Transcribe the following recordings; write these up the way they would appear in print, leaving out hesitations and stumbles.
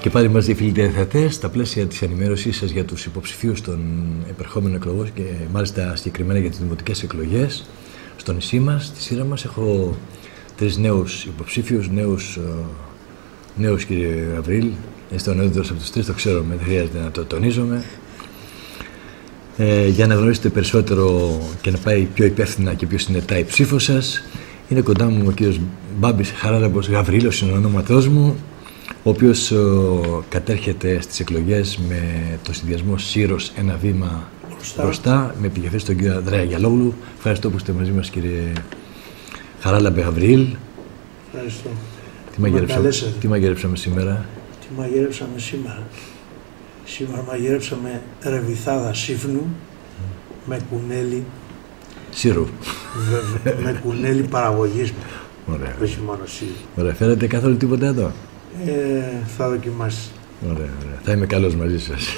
Και πάλι μαζί φίλοι τηλεθεατές, στα πλαίσια της ενημέρωσής σας για τους υποψηφίους των επερχόμενων εκλογών και μάλιστα συγκεκριμένα για τις δημοτικές εκλογές στο νησί μας, στη σειρά μας, έχω 3 νέους υποψήφιους, νέους κύριε Γαβρίλ. Είστε ο νεότερος από τους 3, το ξέρω, δεν χρειάζεται να το τονίζομαι. Για να γνωρίσετε περισσότερο και να πάει πιο υπεύθυνα και πιο συνετά η ψήφο σας. Είναι κοντά μου ο κύριος Μπάμπης Χαράλαμπος Γαβρίλος, είναι ο ονόματός μου, ο οποίος κατέρχεται στις εκλογές με το συνδυασμό Σύρος ένα βήμα μπροστά, με επικεφαλής τον κύριο Ανδρέα Γιαλόγλου. Ευχαριστώ που είστε μαζί μας, κύριε Χαράλαμπε Γαβρίλ. Ευχαριστώ. Τι μαγειρέψαμε σήμερα? Τι μαγειρέψαμε σήμερα? Σήμερα μαγειρέψαμε ρεβιθάδα σύφνου με κουνέλι. Σύρου. Βέβαια, με κουνέλι παραγωγής μου. Ωραία. Όχι μόνο σύρου. Ωραία. Φέρετε καθόλου τίποτα εδώ? Θα δοκιμάσει. Ωραία, ωραία. Θα είμαι καλός μαζί σας.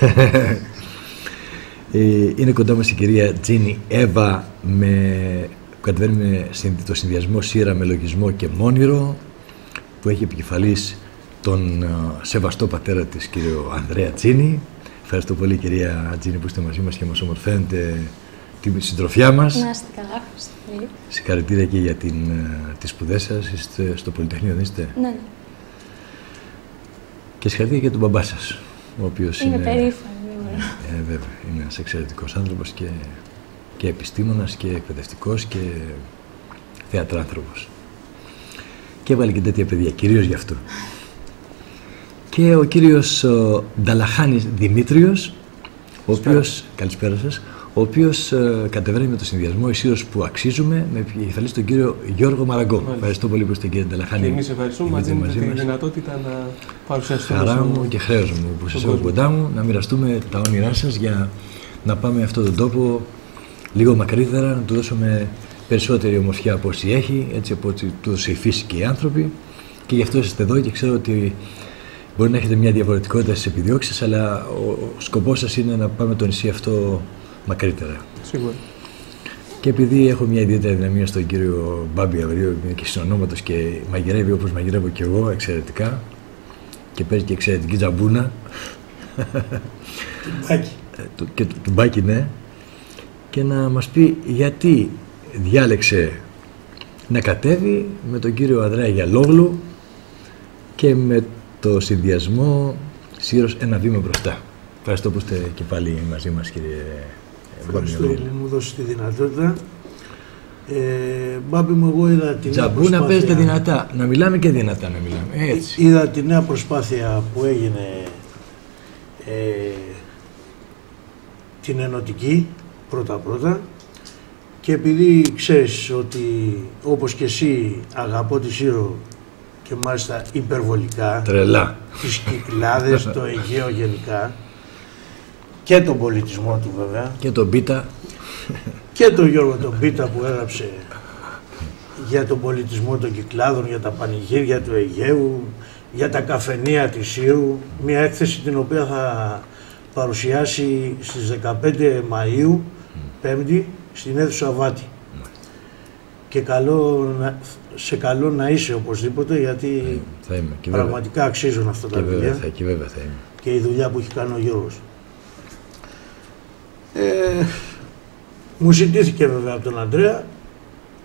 Είναι κοντά μας η κυρία Τζίνι Εύα, που κατεβαίνει το συνδυασμό σύρα με λογισμό και μόνιρο, που έχει επικεφαλής τον σεβαστό πατέρα της, κύριο Ανδρέα Τζίνι. Ευχαριστώ πολύ, κυρία Τζίνι, που είστε μαζί μας και μας ομορφαίνετε την συντροφιά μας. Να είστε καλά, ευχαριστώ πολύ. Συγχαρητήρια και για τις σπουδές σας. Είστε στο Πολυτεχνείο, δεν είστε? Ναι. Και συγχαρητήρια για τον μπαμπά σας, ο οποίος είναι περήφανη. Βέβαια, είναι ένας εξαιρετικός άνθρωπος και επιστήμονας και εκπαιδευτικός και θεατράνθρωπος. Και έβαλε και τέτοια παιδιά, κυρίως γι' αυτό. Και ο κύριος Νταλαχάνης Δημήτριος, ο οποίος, καλησπέρα σας, ο οποίος κατεβαίνει με το συνδυασμό «Ισίρος που αξίζουμε» με επικεφαλής τον κύριο Γιώργο Μαραγκό. Ευχαριστώ πολύ που είστε, κύριε Νταλαχάνη. Και εμείς ευχαριστούμε, μας δίνετε τη δυνατότητα να παρουσιαστούμε. Χαρά μου και χρέος μου που σας έχω κοντά μου, να μοιραστούμε τα όνειρά σας για να πάμε αυτόν τον τόπο λίγο μακρύτερα, να του δώσουμε περισσότερη ομορφιά από όσοι έχει, έτσι από ό,τι του δώσει η φύση και οι άνθρωποι. Και γι' αυτό είστε εδώ και ξέρω ότι μπορεί να έχετε μια διαφορετικότητα στις επιδιώξεις, αλλά ο σκοπός σας είναι να πάμε το νησί αυτό μακρύτερα. Σίγουρα. Και επειδή έχω μια ιδιαίτερη δυναμία στον κύριο Μπάμπη Γαβρίλ, που είναι και συνονόματος και μαγειρεύει όπως μαγειρεύω και εγώ εξαιρετικά και παίζει και εξαιρετική τζαμπούνα. Τουμπάκι. Και τουμπάκι, ναι. Και να μας πει γιατί διάλεξε να κατέβει με τον κύριο Ανδρέα Γιαλόγλου και με το συνδυασμό Σύρος ένα βήμα μπροστά. Ευχαριστώ που είστε και πάλι μαζί μας, κύριε Μπάμπη. Ευχαριστώ που μου δώσει τη δυνατότητα. Μπάμπη μου, εγώ είδα την τζαμπού να παίζετε δυνατά, να μιλάμε και δυνατά να μιλάμε. Έτσι. Είδα τη νέα προσπάθεια που έγινε την ενωτική πρώτα-πρώτα και επειδή ξέρεις ότι όπως και εσύ αγαπώ τη Σύρο και μάλιστα υπερβολικά, τρελά, τις Κυκλάδες, το Αιγαίο γενικά και τον πολιτισμό του βέβαια και τον Πίτα και τον Γιώργο τον Πίτα που έγραψε για τον πολιτισμό των Κυκλάδων, για τα πανηγύρια του Αιγαίου, για τα καφενεία της Σύρου, μια έκθεση την οποία θα παρουσιάσει στις 15 Μαΐου, Πέμπτη, στην αίθουσα Βάτη. Και σε καλό να είσαι οπωσδήποτε, γιατί θα είμαι. Και πραγματικά βέβαια αξίζουν αυτά τα βιβλία και βέβαια θα είμαι. Και η δουλειά που έχει κάνει ο Γιώργος. Μου ζητήθηκε βέβαια από τον Ανδρέα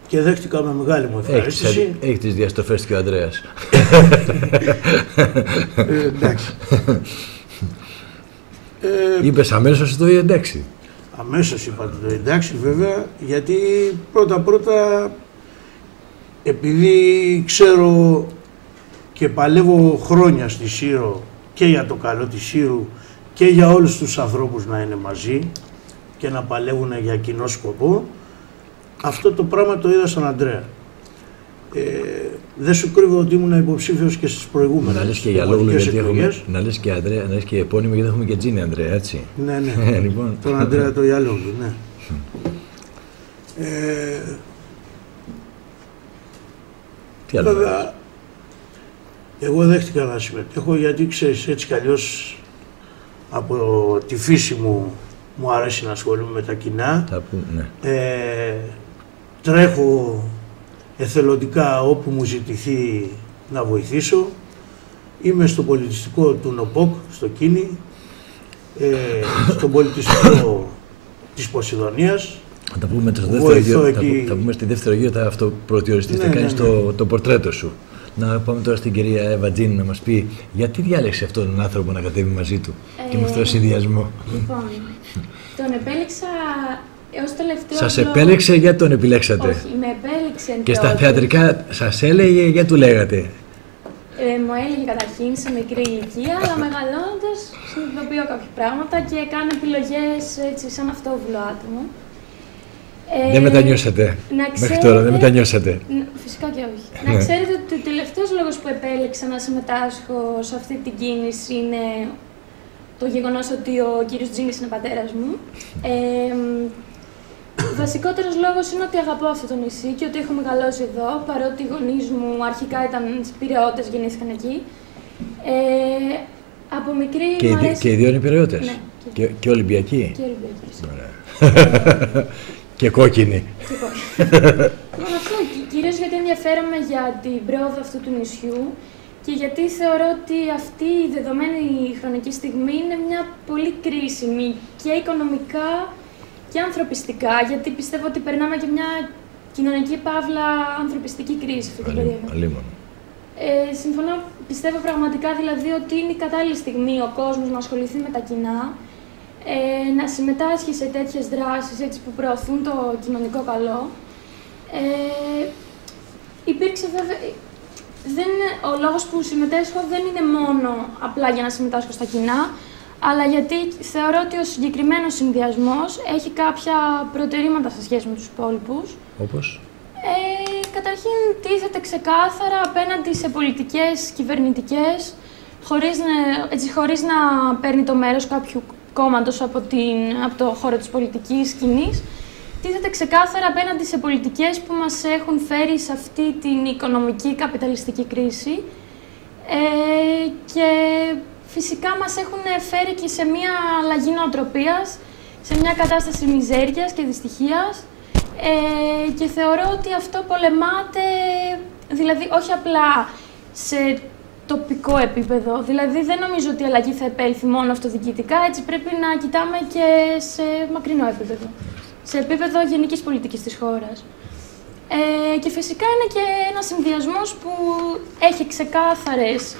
και δέχτηκα με μεγάλη μου ευχαρίστηση. Έχει τις διαστροφές και ο Ανδρέας. Εντάξει. Είπες αμέσως το εντάξει. Αμέσως είπα το εντάξει βέβαια, γιατί πρώτα επειδή ξέρω και παλεύω χρόνια στη Σύρο και για το καλό της Σύρου και για όλους τους ανθρώπους να είναι μαζί και να παλεύουν για κοινό σκοπό, αυτό το πράγμα το είδα στον Ανδρέα. Δεν σου κρύβω ότι ήμουν υποψήφιος και στις προηγούμενες. Να λες και για λόγου, γιατί έχουμε, να λες και Ανδρέα, να λες και επώνυμο, γιατί έχουμε και Τζίνι Ανδρέα, έτσι. Ναι, ναι. Λοιπόν. Τον Ανδρέα το Γιαλόγλου, ναι. Τι άλλο. Βέβαια, εγώ δέχτηκα να συμμετέχω γιατί ξέρεις, έτσι κι αλλιώς από τη φύση μου αρέσει να ασχολούμαι με τα κοινά. Ναι. Τρέχω εθελοντικά όπου μου ζητηθεί να βοηθήσω Είμαι στο πολιτιστικό του ΝΟΠΟΚ, στο Κίνη, στον πολιτιστικό της Ποσειδονίας. Θα τα πούμε στο δεύτερο γύρο, θα πούμε στη δεύτερο γύρο, θα αυτοπροσδιοριστείς, θα κάνεις το πορτρέτο σου. Να πάμε τώρα στην κυρία Εύα Τζίνη να μας πει γιατί διάλεξε αυτόν τον άνθρωπο να κατέβει μαζί του και με αυτόν τον συνδυασμό. Λοιπόν, τον επέλεξα ως τελευταίο. Σας επέλεξε, γιατί τον επιλέξατε? Όχι, με επέλεξε. Και στα θεατρικά σας έλεγε, γιατί του λέγατε? Μου έλεγε καταρχήν σε μικρή ηλικία, αλλά μεγαλώνοντας συνειδητοποιώ κάποια πράγματα και κάνω επιλογές έτσι σαν αυτόβουλο άτομο. Δεν μετανιώσατε μέχρι τώρα, δεν μετανιώσατε? Φυσικά και όχι. Να ξέρετε ότι ο τελευταίος λόγος που επέλεξα να συμμετάσχω σε αυτή την κίνηση είναι το γεγονός ότι ο κύριος Τζίνης είναι πατέρας μου. Βασικότερος λόγος είναι ότι αγαπώ αυτό το νησί και ότι έχω μεγαλώσει εδώ, παρότι οι γονείς μου αρχικά ήταν Πειραιώτες, γεννήθηκαν εκεί. Από μικρή μου αρέσει... Και οι δύο είναι Πειραιώτες? Ναι. Και Ολυμπιακοί? Και Ολυμπιακοί. Και κόκκινοι. Λοιπόν, αυτό κυρίως γιατί ενδιαφέρομαι για την πρόοδο αυτού του νησιού και γιατί θεωρώ ότι αυτή η δεδομένη χρονική στιγμή είναι μια πολύ κρίσιμη και οικονομικά και ανθρωπιστικά, γιατί πιστεύω ότι περνάμε και μια κοινωνική παύλα ανθρωπιστική κρίση αυτή την περίοδο. Συμφωνώ, πιστεύω πραγματικά δηλαδή ότι είναι η κατάλληλη στιγμή ο κόσμος να ασχοληθεί με τα κοινά, να συμμετάσχει σε τέτοιες δράσεις έτσι, που προωθούν το κοινωνικό καλό. Υπήρξε βέβαια... ο λόγος που συμμετέσχω δεν είναι μόνο απλά για να συμμετάσχω στα κοινά, αλλά γιατί θεωρώ ότι ο συγκεκριμένος συνδυασμός έχει κάποια προτερήματα σε σχέση με τους υπόλοιπους. Όπως? Καταρχήν τίθεται ξεκάθαρα απέναντι σε πολιτικές κυβερνητικές, χωρίς να παίρνει το μέρος κάποιου κόμματος από το χώρο της πολιτικής σκηνής. Τίθεται ξεκάθαρα απέναντι σε πολιτικές που μας έχουν φέρει σε αυτή την οικονομική καπιταλιστική κρίση και φυσικά μας έχουν φέρει και σε μια αλλαγή νοοτροπίας, σε μια κατάσταση μιζέριας και δυστυχίας και θεωρώ ότι αυτό πολεμάται, δηλαδή όχι απλά σε τοπικό επίπεδο, δηλαδή δεν νομίζω ότι η αλλαγή θα επέλθει μόνο αυτοδιοικητικά, έτσι πρέπει να κοιτάμε και σε μακρινό επίπεδο, σε επίπεδο γενικής πολιτικής της χώρας. Και φυσικά είναι και ένας συνδυασμός που έχει ξεκάθαρες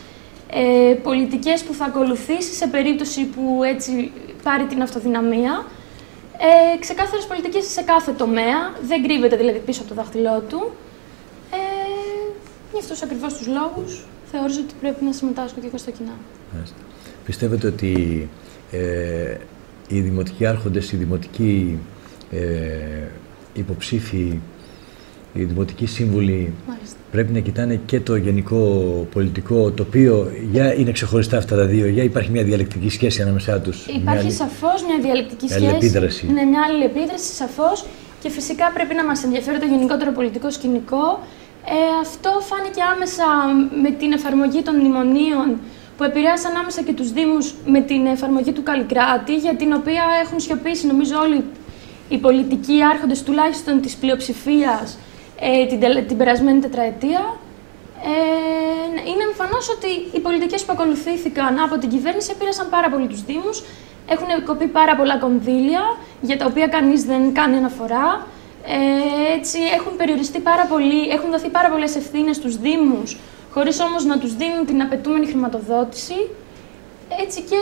πολιτικές που θα ακολουθήσει σε περίπτωση που έτσι πάρει την αυτοδυναμία. Ξεκάθαρες πολιτικές σε κάθε τομέα, δεν κρύβεται δηλαδή πίσω από το δάχτυλό του. Για αυτούς ακριβώς τους λόγους θεώρησα ότι πρέπει να συμμετάσχω και εγώ στο κοινά. Πιστεύετε ότι οι δημοτικοί άρχοντες, οι δημοτικοί υποψήφοι, οι δημοτικοί σύμβουλοι πρέπει να κοιτάνε και το γενικό πολιτικό τοπίο, για είναι ξεχωριστά αυτά τα δύο, για υπάρχει μια διαλεκτική σχέση ανάμεσά τους? Υπάρχει σαφώς μια διαλεκτική σχέση. Αλληλεπίδραση. Ναι, μια αλληλεπίδραση σαφώς και φυσικά πρέπει να μας ενδιαφέρει το γενικότερο πολιτικό σκηνικό. Αυτό φάνηκε άμεσα με την εφαρμογή των μνημονίων που επηρέασαν άμεσα και τους Δήμους με την εφαρμογή του Καλλικράτη, για την οποία έχουν σιωπήσει νομίζω όλοι οι πολιτικοί άρχοντες τουλάχιστον της πλειοψηφίας την περασμένη τετραετία. Είναι εμφανώς ότι οι πολιτικές που ακολουθήθηκαν από την κυβέρνηση επηρέασαν πάρα πολύ τους Δήμους, έχουν κοπεί πάρα πολλά κονδύλια, για τα οποία κανείς δεν κάνει αναφορά. Έτσι, έχουν δοθεί πάρα πολλές ευθύνες στους Δήμους, χωρίς όμως να τους δίνουν την απαιτούμενη χρηματοδότηση. Έτσι και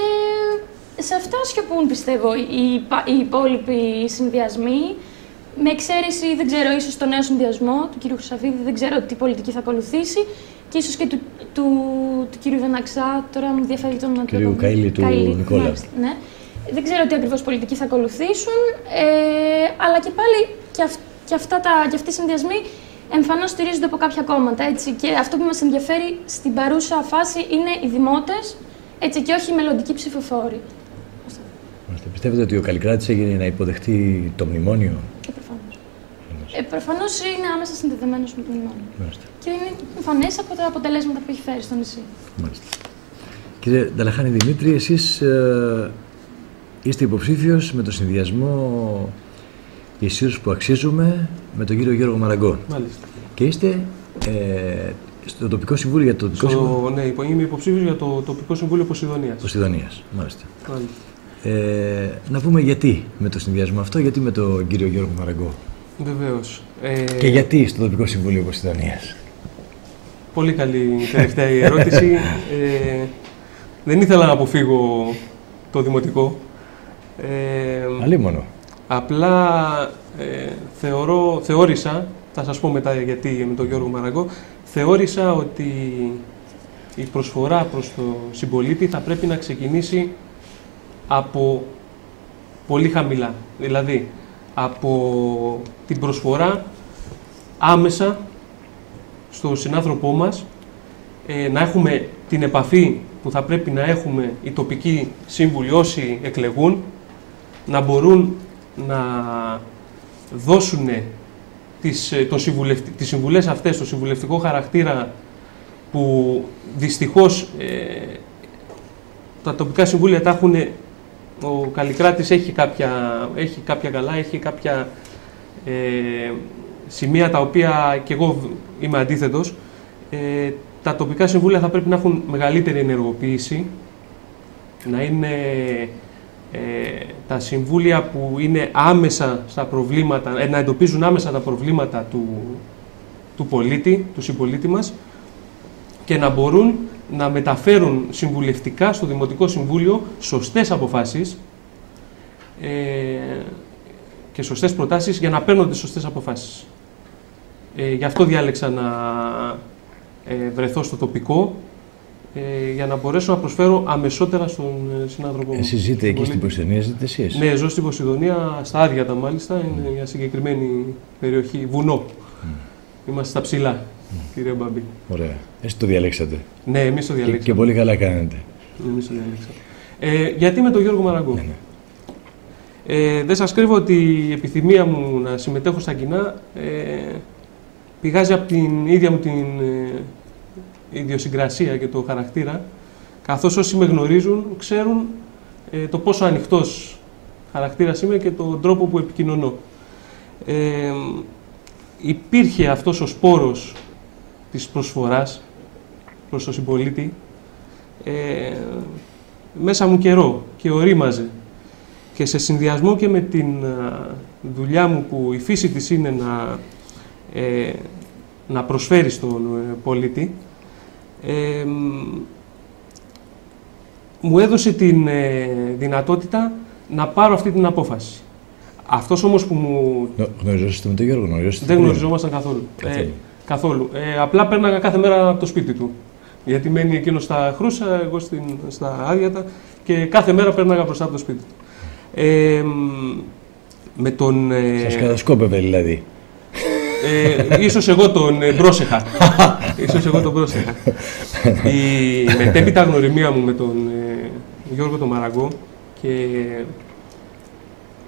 σε αυτά σιωπούν, πιστεύω, οι υπόλοιποι συνδυασμοί. Με εξαίρεση, δεν ξέρω, ίσως το νέο συνδυασμό του κ. Χρυσαφίδη, δεν ξέρω τι πολιτική θα ακολουθήσει και ίσως και του κ. Βεναξά, τώρα μου διαφέρει το όνομα του. Κ. Καΐλη, του Νικόλα. Ναι. Δεν ξέρω τι ακριβώς πολιτική θα ακολουθήσουν, αλλά και πάλι και αυτοί οι συνδυασμοί εμφανώς στηρίζονται από κάποια κόμματα. Έτσι. Και αυτό που μας ενδιαφέρει στην παρούσα φάση είναι οι δημότες, έτσι, και όχι οι μελλοντικοί ψηφοφόροι. Πιστεύετε ότι ο Καλλικράτης έγινε να υποδεχτεί το μνημόνιο? Προφανώς. Προφανώς είναι άμεσα συνδεδεμένος με το μνημόνιο. Μάλιστα. Και είναι εμφανές από τα αποτελέσματα που έχει φέρει στο νησί. Μάλιστα. Κύριε Νταλαχάνη Δημήτρη, εσείς είστε υποψήφιος με το συνδυασμό «Η Σύρους που αξίζουμε» με τον κύριο Γιώργο Μαραγκό. Μάλιστα. Και είστε Στο τοπικό συμβούλιο για το τοπικό συμβούλιο. Ναι, είμαι υποψήφιος για το τοπικό συμβούλιο Ποσειδονίας. Ποσειδονίας, μάλιστα. Να πούμε γιατί με το συνδυασμό αυτό, γιατί με τον κύριο Γιώργο Μαραγκό. Βεβαίως. Και γιατί στο τοπικό συμβούλιο Ποσειδονίας. Πολύ καλή τελευταία ερώτηση. Δεν ήθελα να αποφύγω το δημοτικό. Αλίμονο. Απλά θεώρησα, θα σας πω μετά γιατί με τον Γιώργο Μαραγκό, θεώρησα ότι η προσφορά προς το συμπολίτη θα πρέπει να ξεκινήσει από πολύ χαμηλά. Δηλαδή, από την προσφορά άμεσα στο συνάνθρωπό μας, να έχουμε την επαφή που θα πρέπει να έχουμε οι τοπικοί σύμβουλοι όσοι εκλεγούν, να μπορούν να δώσουν τις συμβουλές αυτές, το συμβουλευτικό χαρακτήρα που δυστυχώς τα τοπικά συμβούλια τα έχουν, ο Καλλικράτης έχει κάποια καλά, έχει κάποια σημεία τα οποία και εγώ είμαι αντίθετος. Τα τοπικά συμβούλια θα πρέπει να έχουν μεγαλύτερη ενεργοποίηση, να είναι τα συμβούλια που είναι άμεσα στα προβλήματα, να εντοπίζουν άμεσα τα προβλήματα του πολίτη, του συμπολίτη μας και να μπορούν να μεταφέρουν συμβουλευτικά στο Δημοτικό Συμβούλιο σωστές αποφάσεις και σωστές προτάσεις για να παίρνονται σωστές αποφάσεις. Γι' αυτό διάλεξα να βρεθώ στο τοπικό, για να μπορέσω να προσφέρω αμεσότερα στον συνάνθρωπό μου. Εσείς ζείτε εκεί στην Ποσειδονία, ζείτε εσείς? Ναι, ζω στην Ποσειδονία, στα Άδειατα μάλιστα, είναι μια συγκεκριμένη περιοχή, βουνό. Είμαστε στα ψηλά, κύριε Μπαμπή. Ωραία. Εσείς το διαλέξατε? Ναι, εμείς το διαλέξαμε. Και πολύ καλά κάνετε. Εμείς το διαλέξαμε. Γιατί με τον Γιώργο Μαραγκό? Ναι. Δεν σας κρύβω ότι η επιθυμία μου να συμμετέχω στα κοινά πηγάζει από την ίδια μου την ιδιοσυγκρασία και το χαρακτήρα, καθώς όσοι με γνωρίζουν ξέρουν το πόσο ανοιχτός χαρακτήρας είμαι και τον τρόπο που επικοινωνώ. Υπήρχε αυτός ο σπόρος της προσφοράς προς τον συμπολίτη μέσα μου καιρό και ορίμαζε, και σε συνδυασμό και με την δουλειά μου που η φύση της είναι να προσφέρει στον πολίτη, μου έδωσε την δυνατότητα να πάρω αυτή την απόφαση. Αυτός όμως που μου... Γνωριζόσαστε με τον Γιώργο? Δεν γνωριζόμασταν καθόλου. Καθόλου. Απλά πέρναγα κάθε μέρα από το σπίτι του. Γιατί μένει εκείνος στα Χρούσα, εγώ στα Άδειατα, και κάθε μέρα πέρναγα μπροστά από το σπίτι του. Με τον... Σας κατασκόπευε δηλαδή? Ίσως εγώ τον πρόσεχα. Η μετέπειτα γνωριμία μου με τον Γιώργο τον Μαραγκό και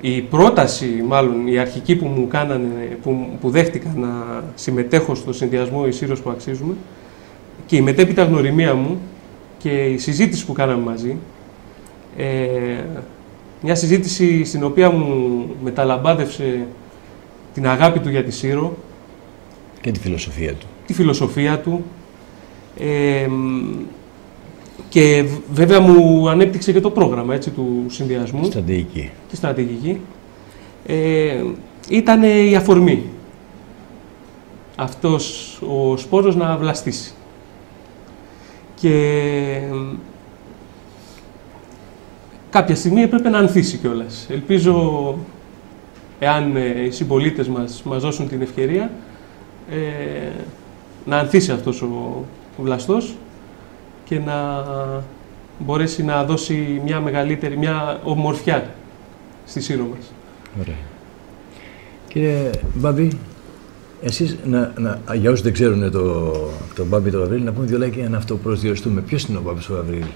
η πρόταση, μάλλον η αρχική που μου κάνανε, που δέχτηκα να συμμετέχω στο συνδυασμό «Η Σύρος που αξίζουμε», και η μετέπειτα γνωριμία μου και η συζήτηση που κάναμε μαζί, μια συζήτηση στην οποία μου μεταλαμπάδευσε την αγάπη του για τη Σύρο και τη φιλοσοφία του. Τη φιλοσοφία του. Και βέβαια μου ανέπτυξε και το πρόγραμμα, έτσι, του συνδυασμού. Στρατηγική. Τη στρατηγική. Ήταν η αφορμή. Αυτός ο σπόρος να βλαστήσει. Και κάποια στιγμή έπρεπε να ανθίσει κιόλας. Ελπίζω, εάν οι συμπολίτες μας δώσουν την ευκαιρία, να ανθίσει αυτός ο βλαστός και να μπορέσει να δώσει μια ομορφιά στη Σύρο μας. Ωραία. Κύριε Μπάμπη, εσείς, για όσους δεν ξέρουν τον Μπάμπη τον Βαβρίλη, να πούμε δύο λόγια να αυτοπροσδιοριστούμε. Ποιος είναι ο Μπάμπης ο Βαβρίλη?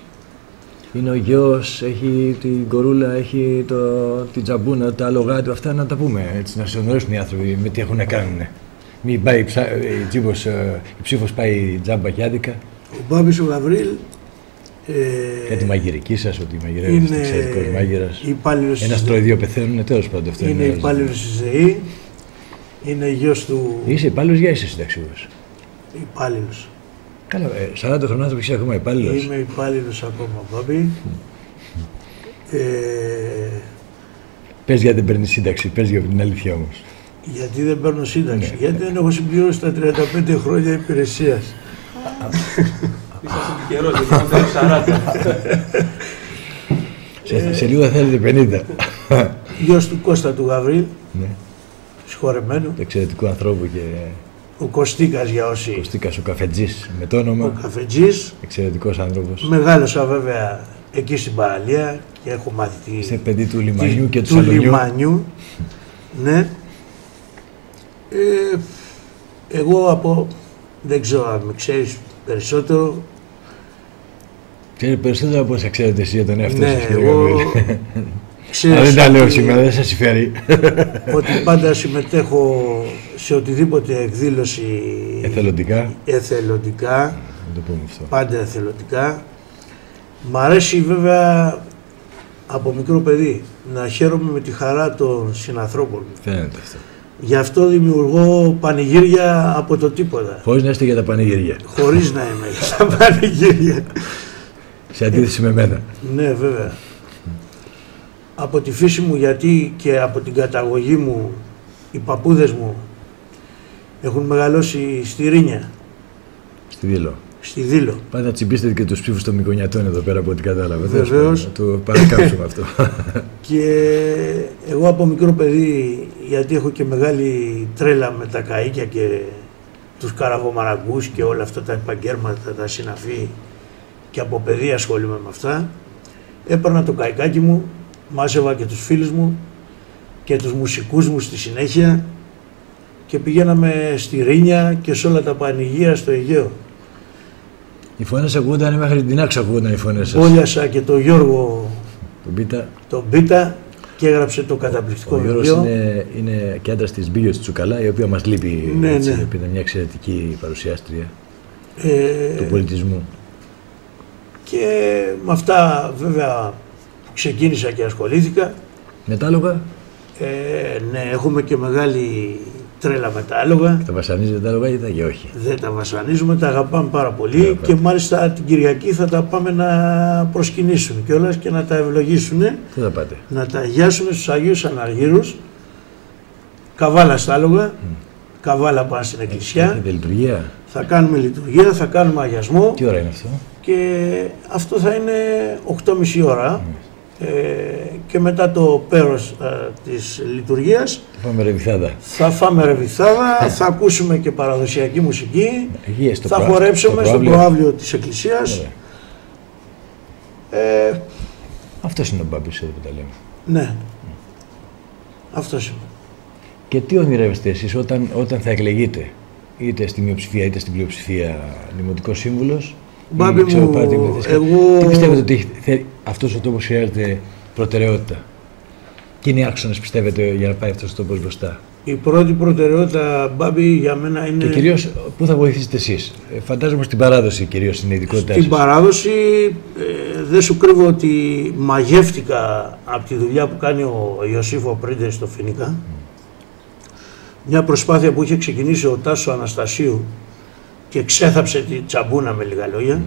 Είναι ο γιος, έχει την κορούλα, έχει την τζαμπούνα, τα άλογα του, αυτά να τα πούμε, έτσι, να σε γνωρίσουν οι άνθρωποι με τι έχουν να κάνουν. Μην πάει η ψήφος πάει τζάμπα και άδικα. Ο Μπάμπης ο Γαβρίλ... Για τη μαγειρική σας, ότι μαγειρεύεις εξαιρετικός μάγειρας. Ένας τρώει δύο πεθαίνουν, τέλος πάντων αυτό. Είναι υπάλληλος στη ЗΕΗ, είναι γιος του... Είσαι υπάλληλος ή είσαι συνταξιούχος? Υπάλληλος. Καλά, 40 χρονών άνθρωπο είσαι ακόμα υπάλληλος. Είμαι υπάλληλος ακόμα, Μπάμπη. Πες γιατί δεν παίρνει σύνταξη, πες για την αλήθεια όμως. Γιατί δεν παίρνω σύνταξη, Ναι. γιατί δεν έχω συμπληρώσει τα 35 χρόνια υπηρεσίας. Είσαστε τυχερός, γιατί έχω κάνει 40. Σε λίγο θα θέλετε 50. Γιος του Κώστα του Γαβρίλ, Ναι, συγχωρεμένου. εξαιρετικού ανθρώπου και Ο Κωστίκας για όσοι. Κωστίκας ο καφετζής με το Ο όνομα. καφετζής. Εξαιρετικός άνθρωπος. Μεγάλωσα βέβαια εκεί στην παραλία και έχω μάθει Είστε παιδί του λιμανιού και του του σαλονιού. λιμανιού. Ναι. Εγώ δεν ξέρω αν με ξέρεις περισσότερο. Ξέρετε περισσότερο από όσα ξέρετε εσείς για τον εαυτό Ναι, σας, κύριε εγώ Γαβρίλ. ξέρεις Αλλά δεν τα λέω ότι- σήμερα, δεν σας συμφέρει. ότι πάντα συμμετέχω σε οτιδήποτε εκδήλωση Εθελοντικά, εθελοντικά, να το πούμε αυτό. πάντα εθελοντικά. Μ' αρέσει βέβαια από μικρό παιδί να χαίρομαι με τη χαρά των συνανθρώπων μου. Φαίνεται αυτό. Γι' αυτό δημιουργώ πανηγύρια από το τίποτα. Χωρίς να είστε για τα πανηγύρια. Χωρίς να είμαι στα πανηγύρια. Σε αντίθεση με μένα. Ναι, βέβαια. Από τη φύση μου, γιατί και από την καταγωγή μου, οι παππούδες μου έχουν μεγαλώσει στη Ρήνια, Στη Δήλο. στη Δήλο. Πάντα τσιμπήστε και τους ψήφους των Μικονιατών εδώ πέρα από ό,τι κατάλαβα. Βεβαίως. Να το παρακάψουμε αυτό. Και εγώ από μικρό παιδί, γιατί έχω και μεγάλη τρέλα με τα καΐκια και τους καραβομαραγκούς και όλα αυτά τα επαγγέλματα, τα συναφή, και από παιδί ασχολούμαι με αυτά, έπαιρνα το καϊκάκι μου, μάζευα και τους φίλους μου και τους μουσικούς μου στη συνέχεια και πηγαίναμε στη Ρήνια και σε όλα τα πανηγύρια στο Αιγαίο. Οι φωνές ακούγονταν μέχρι την άξα ακούγονταν οι φωνές σας. Πόλιασα και τον Γιώργο Τον Πίτα. τον Μπίτα και έγραψε το καταπληκτικό Ο Γιώργος βιβλίο. είναι και άντρας της Μπίλιος Τσουκαλά, η οποία μας λείπει, Ναι, έτσι, ναι. η οποία είναι μια εξαιρετική παρουσιάστρια Ε, του πολιτισμού. και με αυτά βέβαια που ξεκίνησα και ασχολήθηκα. Μετάλογα, Ναι, έχουμε και μεγάλη τρέλα με τα άλογα. τα βασανίζετε τα άλογα ή όχι. Δεν τα βασανίζουμε, τα αγαπάμε πάρα πολύ Αγαπάμε. και μάλιστα την Κυριακή θα τα πάμε να προσκυνήσουν κιόλας και να τα ευλογήσουν, Πού θα πάτε. να τα αγιάσουν στους Αγίους Αναργύρους. Καβάλα στα άλογα, καβάλα πάνε στην εκκλησιά, Έχετε λειτουργία. θα κάνουμε λειτουργία, θα κάνουμε αγιασμό Τι ώρα είναι αυτό. και αυτό θα είναι 8.30 ώρα. Και μετά το πέρος της λειτουργίας Θα πάμε ρεβιθάδα. θα φάμε ρεβιθάδα, θα ακούσουμε και παραδοσιακή μουσική, Εκεί στο θα προ- χορέψουμε στο προαύλιο. προαύλιο της εκκλησίας. Ωραία. Αυτός είναι ο Μπάμπης εδώ που τα λέμε. Ναι, αυτός είμαι. Και τι ονειρεύεστε εσείς όταν θα εκλεγείτε, είτε στη μειοψηφία είτε στην πλειοψηφία, δημοτικός σύμβουλος. Μπάμπη μου, εγώ- Τι πιστεύετε ότι αυτός ο τόπος χρειάζεται προτεραιότητα. Τι είναι οι άξονες πιστεύετε για να πάει αυτός ο τόπος μπροστά. Η πρώτη προτεραιότητα, Μπάμπη, για μένα είναι Και κυρίως πού θα βοηθήσετε εσείς. Φαντάζομαι στην παράδοση κυρίως είναι η ειδικότητά στην σας. παράδοση. Δεν σου κρύβω ότι μαγεύτηκα από τη δουλειά που κάνει ο Ιωσήφ Πρίντε στο Φοινικά. Μια προσπάθεια που είχε ξεκινήσει ο Τάσος Αναστασίου και ξέθαψε τη τσαμπούνα με λίγα λόγια.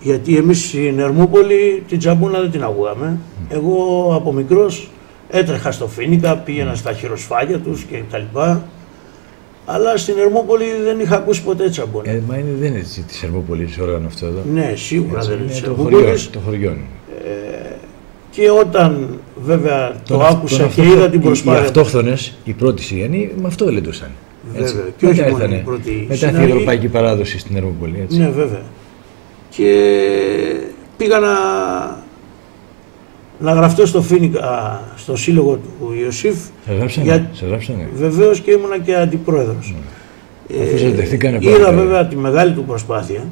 Γιατί εμείς στην Ερμούπολη την τσαμπούνα δεν την ακούγαμε. Εγώ από μικρός έτρεχα στο Φοίνικα, πήγαινα στα χειροσφάγια τους και τα λοιπά. Αλλά στην Ερμούπολη δεν είχα ακούσει ποτέ τσαμπούνα. Μα δεν είναι της Ερμούπολης όργανο αυτό εδώ. Ναι, σίγουρα Έτσι, δεν είναι είναι της το Ερμούπολης. χωριό. Και όταν βέβαια το άκουσα και είδα την Οι προσπάθεια. αυτόχθονες, οι πρώτοι Σιγανοί, με αυτό ελεντούσαν. Έτσι. Βέβαια, και όχι Μετά μόνο οι ήρθανε. πρώτοι Μετά ήρθε η Σιναγοί. ευρωπαϊκή παράδοση στην Ερμούπολη. Έτσι. Ναι, βέβαια. Και πήγα να γραφτώ στο Φοίνικα, στο σύλλογο του Ιωσήφ. Σας γράψανε. Για- Σας γράψανε. Βεβαίως και ήμουνα και αντιπρόεδρος. Αφού σας δεχτήκανε πάρα Είδα πολύ. βέβαια τη μεγάλη του προσπάθεια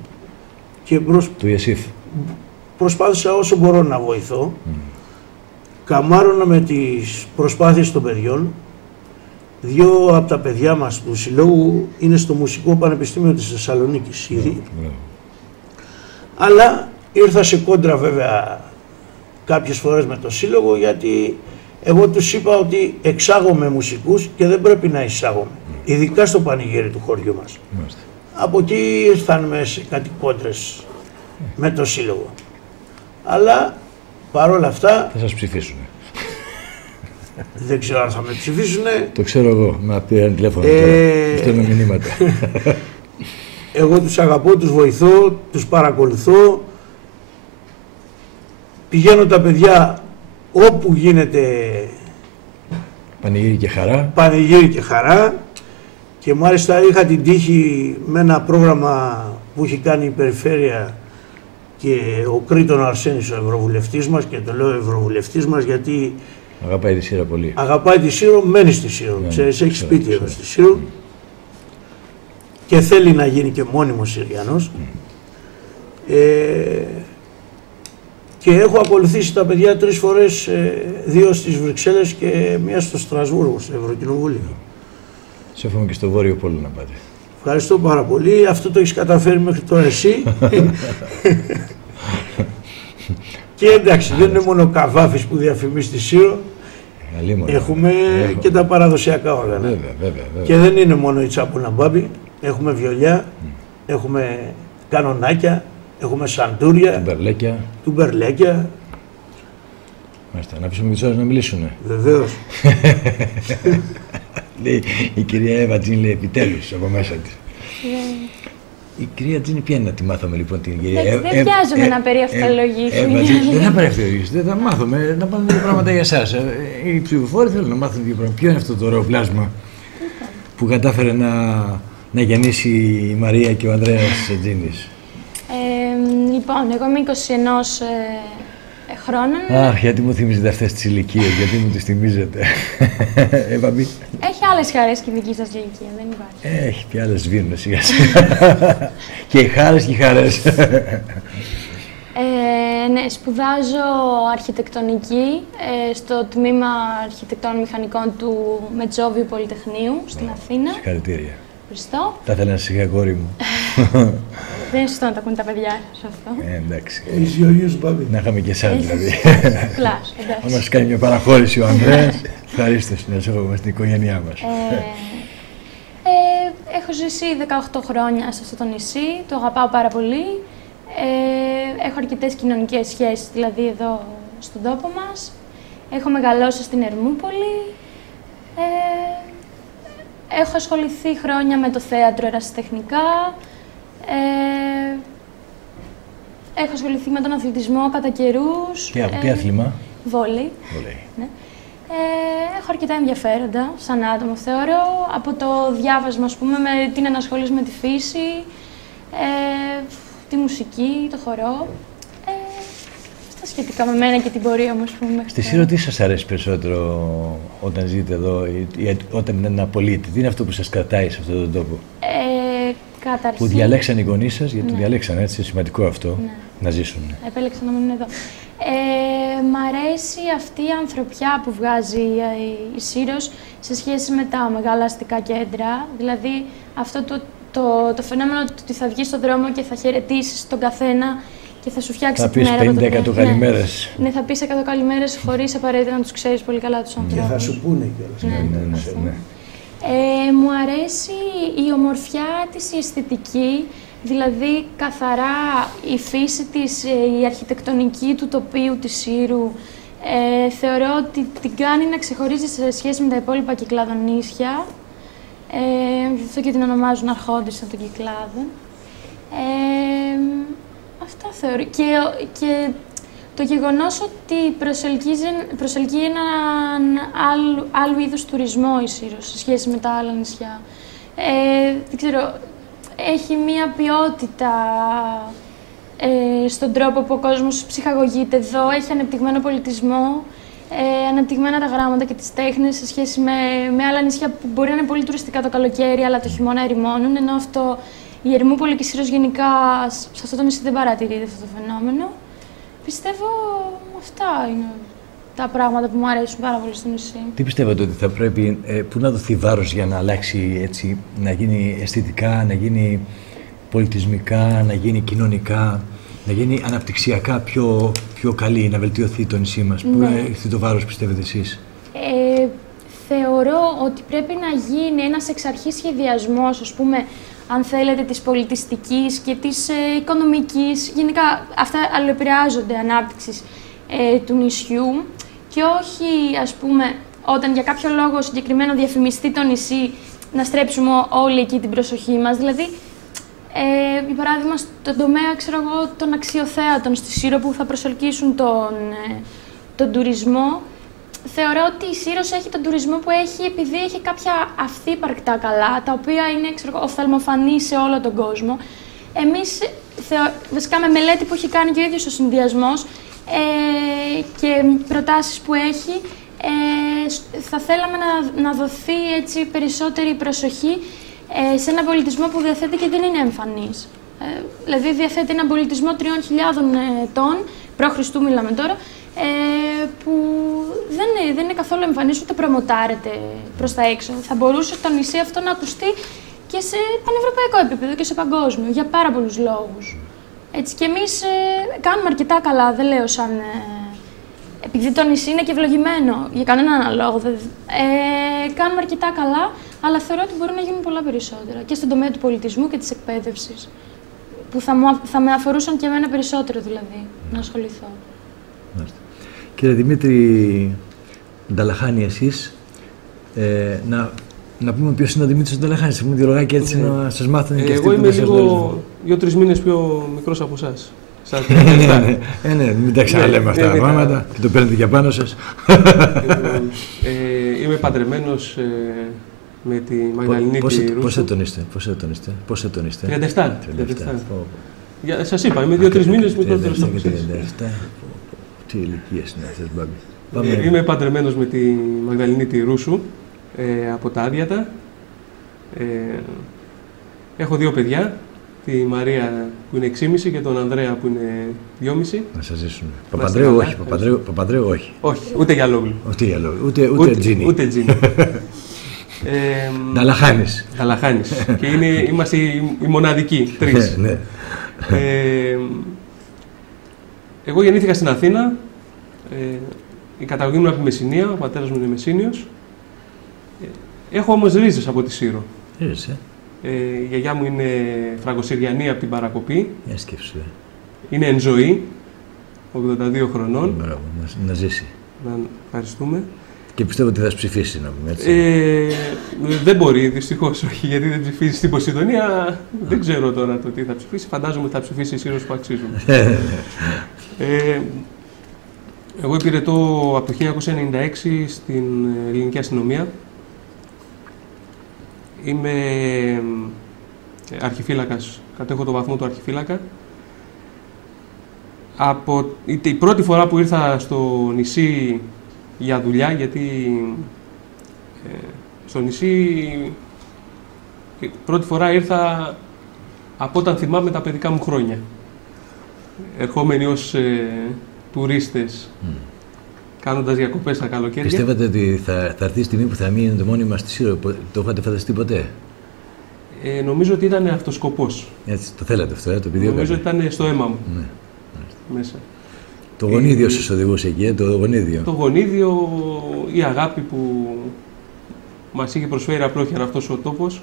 και Του Ιεσήφ. προσπάθησα όσο μπορώ να βοηθώ. Καμάρωνα με τις προσπάθειες των παιδιών. Δύο από τα παιδιά μας του συλλόγου είναι στο Μουσικό Πανεπιστήμιο της Θεσσαλονίκης ήδη. Μπράβο. Αλλά ήρθα σε κόντρα βέβαια κάποιες φορές με το σύλλογο, γιατί εγώ τους είπα ότι εξάγομαι μουσικούς και δεν πρέπει να εισάγομαι. Ειδικά στο πανηγύρι του χωριού μας. Μάλιστα. Από εκεί ήρθαμε σε κάτι κόντρες με το σύλλογο. Αλλά παρόλα αυτά... Θα σας ψηφίσουν. Δεν ξέρω αν θα με ψηφίσουν. Το ξέρω εγώ, με πήραν τηλέφωνο. Αυτό είναι μηνύματα. Εγώ τους αγαπώ, τους βοηθώ, τους παρακολουθώ. Πηγαίνω τα παιδιά όπου γίνεται πανηγύρι και χαρά. Πανηγύρι και χαρά. Και μάλιστα είχα την τύχη με ένα πρόγραμμα που έχει κάνει η Περιφέρεια και ο Κρήτον Αρσένης, ο Ευρωβουλευτής μας, και το λέω Ευρωβουλευτής μας γιατί αγαπάει τη Σύρο πολύ. Αγαπάει τη Σύρο, μένει στη Σύρο. Ξέρεις, έχει σπίτι εδώ στη Σύρο και θέλει να γίνει και μόνιμος Συριανός. Και έχω ακολουθήσει τα παιδιά 3 φορές, 2 στις Βρυξέλλες και 1 στο Στρασβούργο, στο Ευρωκοινοβούλιο. Σε εύχομαι και στο Βόρειο Πόλο να πάτε. Ευχαριστώ πάρα πολύ. Αυτό το έχεις καταφέρει μέχρι τώρα εσύ. Και εντάξει, δεν είναι μόνο ο Καβάφης που διαφημίζει τη Σύρο. Έχουμε και τα παραδοσιακά όργανα. Βέβαια. Και δεν είναι μόνο η τσάπουνα μπάμπη. Έχουμε βιολιά, έχουμε κανονάκια, έχουμε σαντούρια, τουμπερλέκια. Μάλιστα, να αφήσουμε τις ώρες να μιλήσουνε. Βεβαίως. Λέει η κυρία Εύα Τζιν, λέει επιτέλους από μέσα της. Η κυρία Τζίνη ποια είναι να τη μάθαμε λοιπόν την κυρία Εύα. Δεν βιάζομαι να περιευθολογήσω. Δεν θα περιευθολογήσω, θα μάθουμε να πάμε δύο πράγματα για εσάς. Οι ψηφοφόροι θέλουν να μάθουν δύο πράγματα. Ποιο είναι αυτό το ωραίο πλάσμα που κατάφερε να γεννήσει η Μαρία και ο Ανδρέας Τζίνης. Λοιπόν, εγώ είμαι 21 χρόνων. Αχ, γιατί μου θυμίζετε αυτές τις ηλικίες, γιατί μου τις θυμίζετε. Βαμπή. Έχει άλλες χαρές και η δική σας ηλικία, δεν υπάρχει. Έχει και άλλες σβήνουν σιγά σιγά. Και οι χάρες και οι χαρές. Ναι, σπουδάζω αρχιτεκτονική στο τμήμα αρχιτεκτών μηχανικών του Μετσόβιου Πολυτεχνείου στην Αθήνα. Συγχαρητήρια. Ευχαριστώ. Θα ήθελα να σιγά, κόρη μου. Δεν είναι σωστό να τα ακούν τα παιδιά σε αυτό. Εντάξει. Να είχαμε και εσάς δηλαδή. Κλάς, εντάξει. Αν μας κάνει μια παραχώρηση ο Ανδρέας, ευχαρίστως να σε έχουμε στην οικογένειά μας. Έχω ζήσει 18 χρόνια σε αυτό το νησί, το αγαπάω πάρα πολύ. Έχω αρκετές κοινωνικές σχέσεις, δηλαδή εδώ στον τόπο μας. Έχω μεγαλώσει στην Ερμούπολη. Έχω ασχοληθεί χρόνια με το θέατρο ερασιτεχνικά. Έχω ασχοληθεί με τον αθλητισμό κατά καιρούς. Και από τι άθλημα? Βόλεϊ. Ναι. Έχω αρκετά ενδιαφέροντα σαν άτομο, θεωρώ. Από το διάβασμα, ας πούμε, με την ενασχόληση με τη φύση, τη μουσική, το χορό. Αυτά σχετικά με μένα και την πορεία μου, ας πούμε. Στη Σύρο, τι σας αρέσει περισσότερο όταν ζείτε εδώ ή όταν είναι ένα πολίτη? Τι είναι αυτό που σας κρατάει σε αυτόν τον τόπο? Καταρχήν... Που διαλέξαν οι γονείς σας, γιατί το διαλέξαν, έτσι, είναι σημαντικό αυτό, να ζήσουν. Επέλεξαν να μείνουν εδώ. Μ' αρέσει αυτή η ανθρωπιά που βγάζει η Σύρος σε σχέση με τα μεγάλα αστικά κέντρα. Δηλαδή, αυτό το φαινόμενο ότι θα βγεις στον δρόμο και θα χαιρετήσεις τον καθένα και θα σου φτιάξει την μέρα. Θα πεις 50 καλημέρες. Ναι, θα πεις 100 καλημέρες χωρίς απαραίτητα να τους ξέρεις πολύ καλά τους ανθρώπους. Και θα σου πούνε κιόλας. Ναι. Μου αρέσει η ομορφιά της, η αισθητική, δηλαδή καθαρά η φύση της, η αρχιτεκτονική του τοπίου της Σύρου. Θεωρώ ότι την κάνει να ξεχωρίζει σε σχέση με τα υπόλοιπα Κυκλάδων-νήσια. Γι' αυτό και την ονομάζουν Αρχόντισσα των Κυκλάδων. Αυτά θεωρώ. Και το γεγονός ότι προσελκύει έναν άλλου είδους τουρισμό η Σύρος σε σχέση με τα άλλα νησιά. Δεν ξέρω, έχει μία ποιότητα στον τρόπο που ο κόσμος ψυχαγωγείται εδώ, έχει ανεπτυγμένο πολιτισμό, ανεπτυγμένα τα γράμματα και τις τέχνες σε σχέση με άλλα νησιά που μπορεί να είναι πολύ τουριστικά το καλοκαίρι, αλλά το χειμώνα ερημώνουν, ενώ αυτό, η Ερμούπολη και η Σύρος γενικά, σε αυτό το νησί δεν παρατηρείται αυτό το φαινόμενο. Πιστεύω αυτά είναι τα πράγματα που μου αρέσουν πάρα πολύ στο νησί. Τι πιστεύετε ότι θα πρέπει, πού να δοθεί βάρος για να αλλάξει έτσι, να γίνει αισθητικά, να γίνει πολιτισμικά, να γίνει κοινωνικά, να γίνει αναπτυξιακά πιο καλή, να βελτιωθεί το νησί μας? Πού έρθει το βάρος, πιστεύετε εσείς? Θεωρώ ότι πρέπει να γίνει ένας εξ αρχής σχεδιασμός, ας πούμε, αν θέλετε, της πολιτιστικής και της οικονομικής. Γενικά, αυτά αλληλοεπηρεάζονται ανάπτυξης του νησιού και όχι, ας πούμε, όταν για κάποιο λόγο συγκεκριμένο διαφημιστεί το νησί, να στρέψουμε όλοι εκεί την προσοχή μας. Δηλαδή, για παράδειγμα, στον τομέα, ξέρω εγώ, των αξιοθέατων στη Σύρο που θα προσελκύσουν τον τουρισμό, θεωρώ ότι η Σύρος έχει τον τουρισμό που έχει επειδή έχει κάποια αυθύπαρκτα καλά, τα οποία είναι, ξέρω, οφθαλμοφανή σε όλο τον κόσμο. Εμείς, βασικά με μελέτη που έχει κάνει και ο ίδιος ο συνδυασμός και προτάσεις που έχει, θα θέλαμε να δοθεί έτσι περισσότερη προσοχή σε έναν πολιτισμό που διαθέτει και δεν είναι εμφανής. Δηλαδή διαθέτει έναν πολιτισμό 3.000 ετών, π.Χ. μιλάμε τώρα, που δεν είναι καθόλου εμφανής, ούτε προμοτάρεται προς τα έξω. Θα μπορούσε το νησί αυτό να ακουστεί και σε πανευρωπαϊκό επίπεδο και σε παγκόσμιο, για πάρα πολλούς λόγους. Έτσι, και εμείς κάνουμε αρκετά καλά, δεν λέω σαν... επειδή το νησί είναι και ευλογημένο, για κανέναν λόγο, κάνουμε αρκετά καλά, αλλά θεωρώ ότι μπορούν να γίνουν πολλά περισσότερα. Και στον τομέα του πολιτισμού και της εκπαίδευσης, που θα με αφορούσαν και εμένα περισσότερο, δηλαδή, να ασχοληθώ. Κύριε Δημήτρη Νταλαχάνη, εσείς, να πούμε ποιος είναι ο Δημήτρης Νταλαχάνης, θα πούμε δύο λογάκια έτσι να σας μάθουν και αυτοί. Εγώ είμαι λίγο 2-3 μήνες πιο μικρός από εσάς. Ναι, μην τα ξαναλέμε αυτά τα πράγματα και το παίρνετε για πάνω σας. Είμαι παντρεμένος με τη Μαγδαληνή τη Ρούσου. Πόσο ετών είστε? 37. Σας είπα, είμαι 2-3 μήνες μικρότερος από εσάς. Τι ηλικίες είναι αυτές, Μπάμπη? Είμαι παντρεμένος με τη Μαγδαληνή τη Ρούσου από τα Άδειατα. Έχω 2 παιδιά. Τη Μαρία που είναι 6,5 και τον Ανδρέα που είναι 2,5. Να σας ζήσουμε. Παπανδρέου όχι. Παπανδρέου όχι. Όχι, ούτε για λόγου. Ούτε τζίνι. Ούτε τζίνι. Νταλαχάνης. Και είμαστε οι μοναδικοί, 3. Ναι. Εγώ γεννήθηκα στην Αθήνα. Η καταγωγή μου είναι από τη Μεσσηνία, ο πατέρας μου είναι Μεσσήνιος. Έχω όμως ρίζες από τη Σύρο. Η γιαγιά μου είναι Φραγκοσυριανή από την Παρακοπή. Είναι εν ζωή, 82 χρονών. Μπράβο, να ζήσει. Ευχαριστούμε. Και πιστεύω ότι θα ψηφίσει, να πούμε έτσι. Δεν μπορεί, δυστυχώς όχι, γιατί δεν ψηφίζει στην Ποσειδονία. Δεν ξέρω τώρα το τι θα ψηφίσει. Φαντάζομαι ότι θα ψηφίσει οι Σύρος που αξίζουν. Εγώ υπηρετώ από το 1996 στην Ελληνική Αστυνομία. Είμαι αρχιφύλακας, κατέχω το βαθμό του αρχιφύλακα. Η πρώτη φορά που ήρθα στο νησί για δουλειά, γιατί στο νησί πρώτη φορά ήρθα από όταν θυμάμαι τα παιδικά μου χρόνια. Ερχόμενοι ως τουρίστες, κάνοντας διακοπές τα καλοκαίρια. Πιστεύετε ότι θα έρθει η στιγμή που θα μείνετε μόνιμα στη Σύρο? Το είχατε φανταστεί ποτέ? Νομίζω ότι ήταν αυτός σκοπός. Έτσι, το θέλατε αυτό, το επιδιώκατε? Νομίζω ότι ήταν στο αίμα μου. Ναι. Μέσα. Το γονίδιο σας οδηγούσε εκεί, το γονίδιο. Το γονίδιο, η αγάπη που μας είχε προσφέρει απλόχερα αυτός ο τόπος.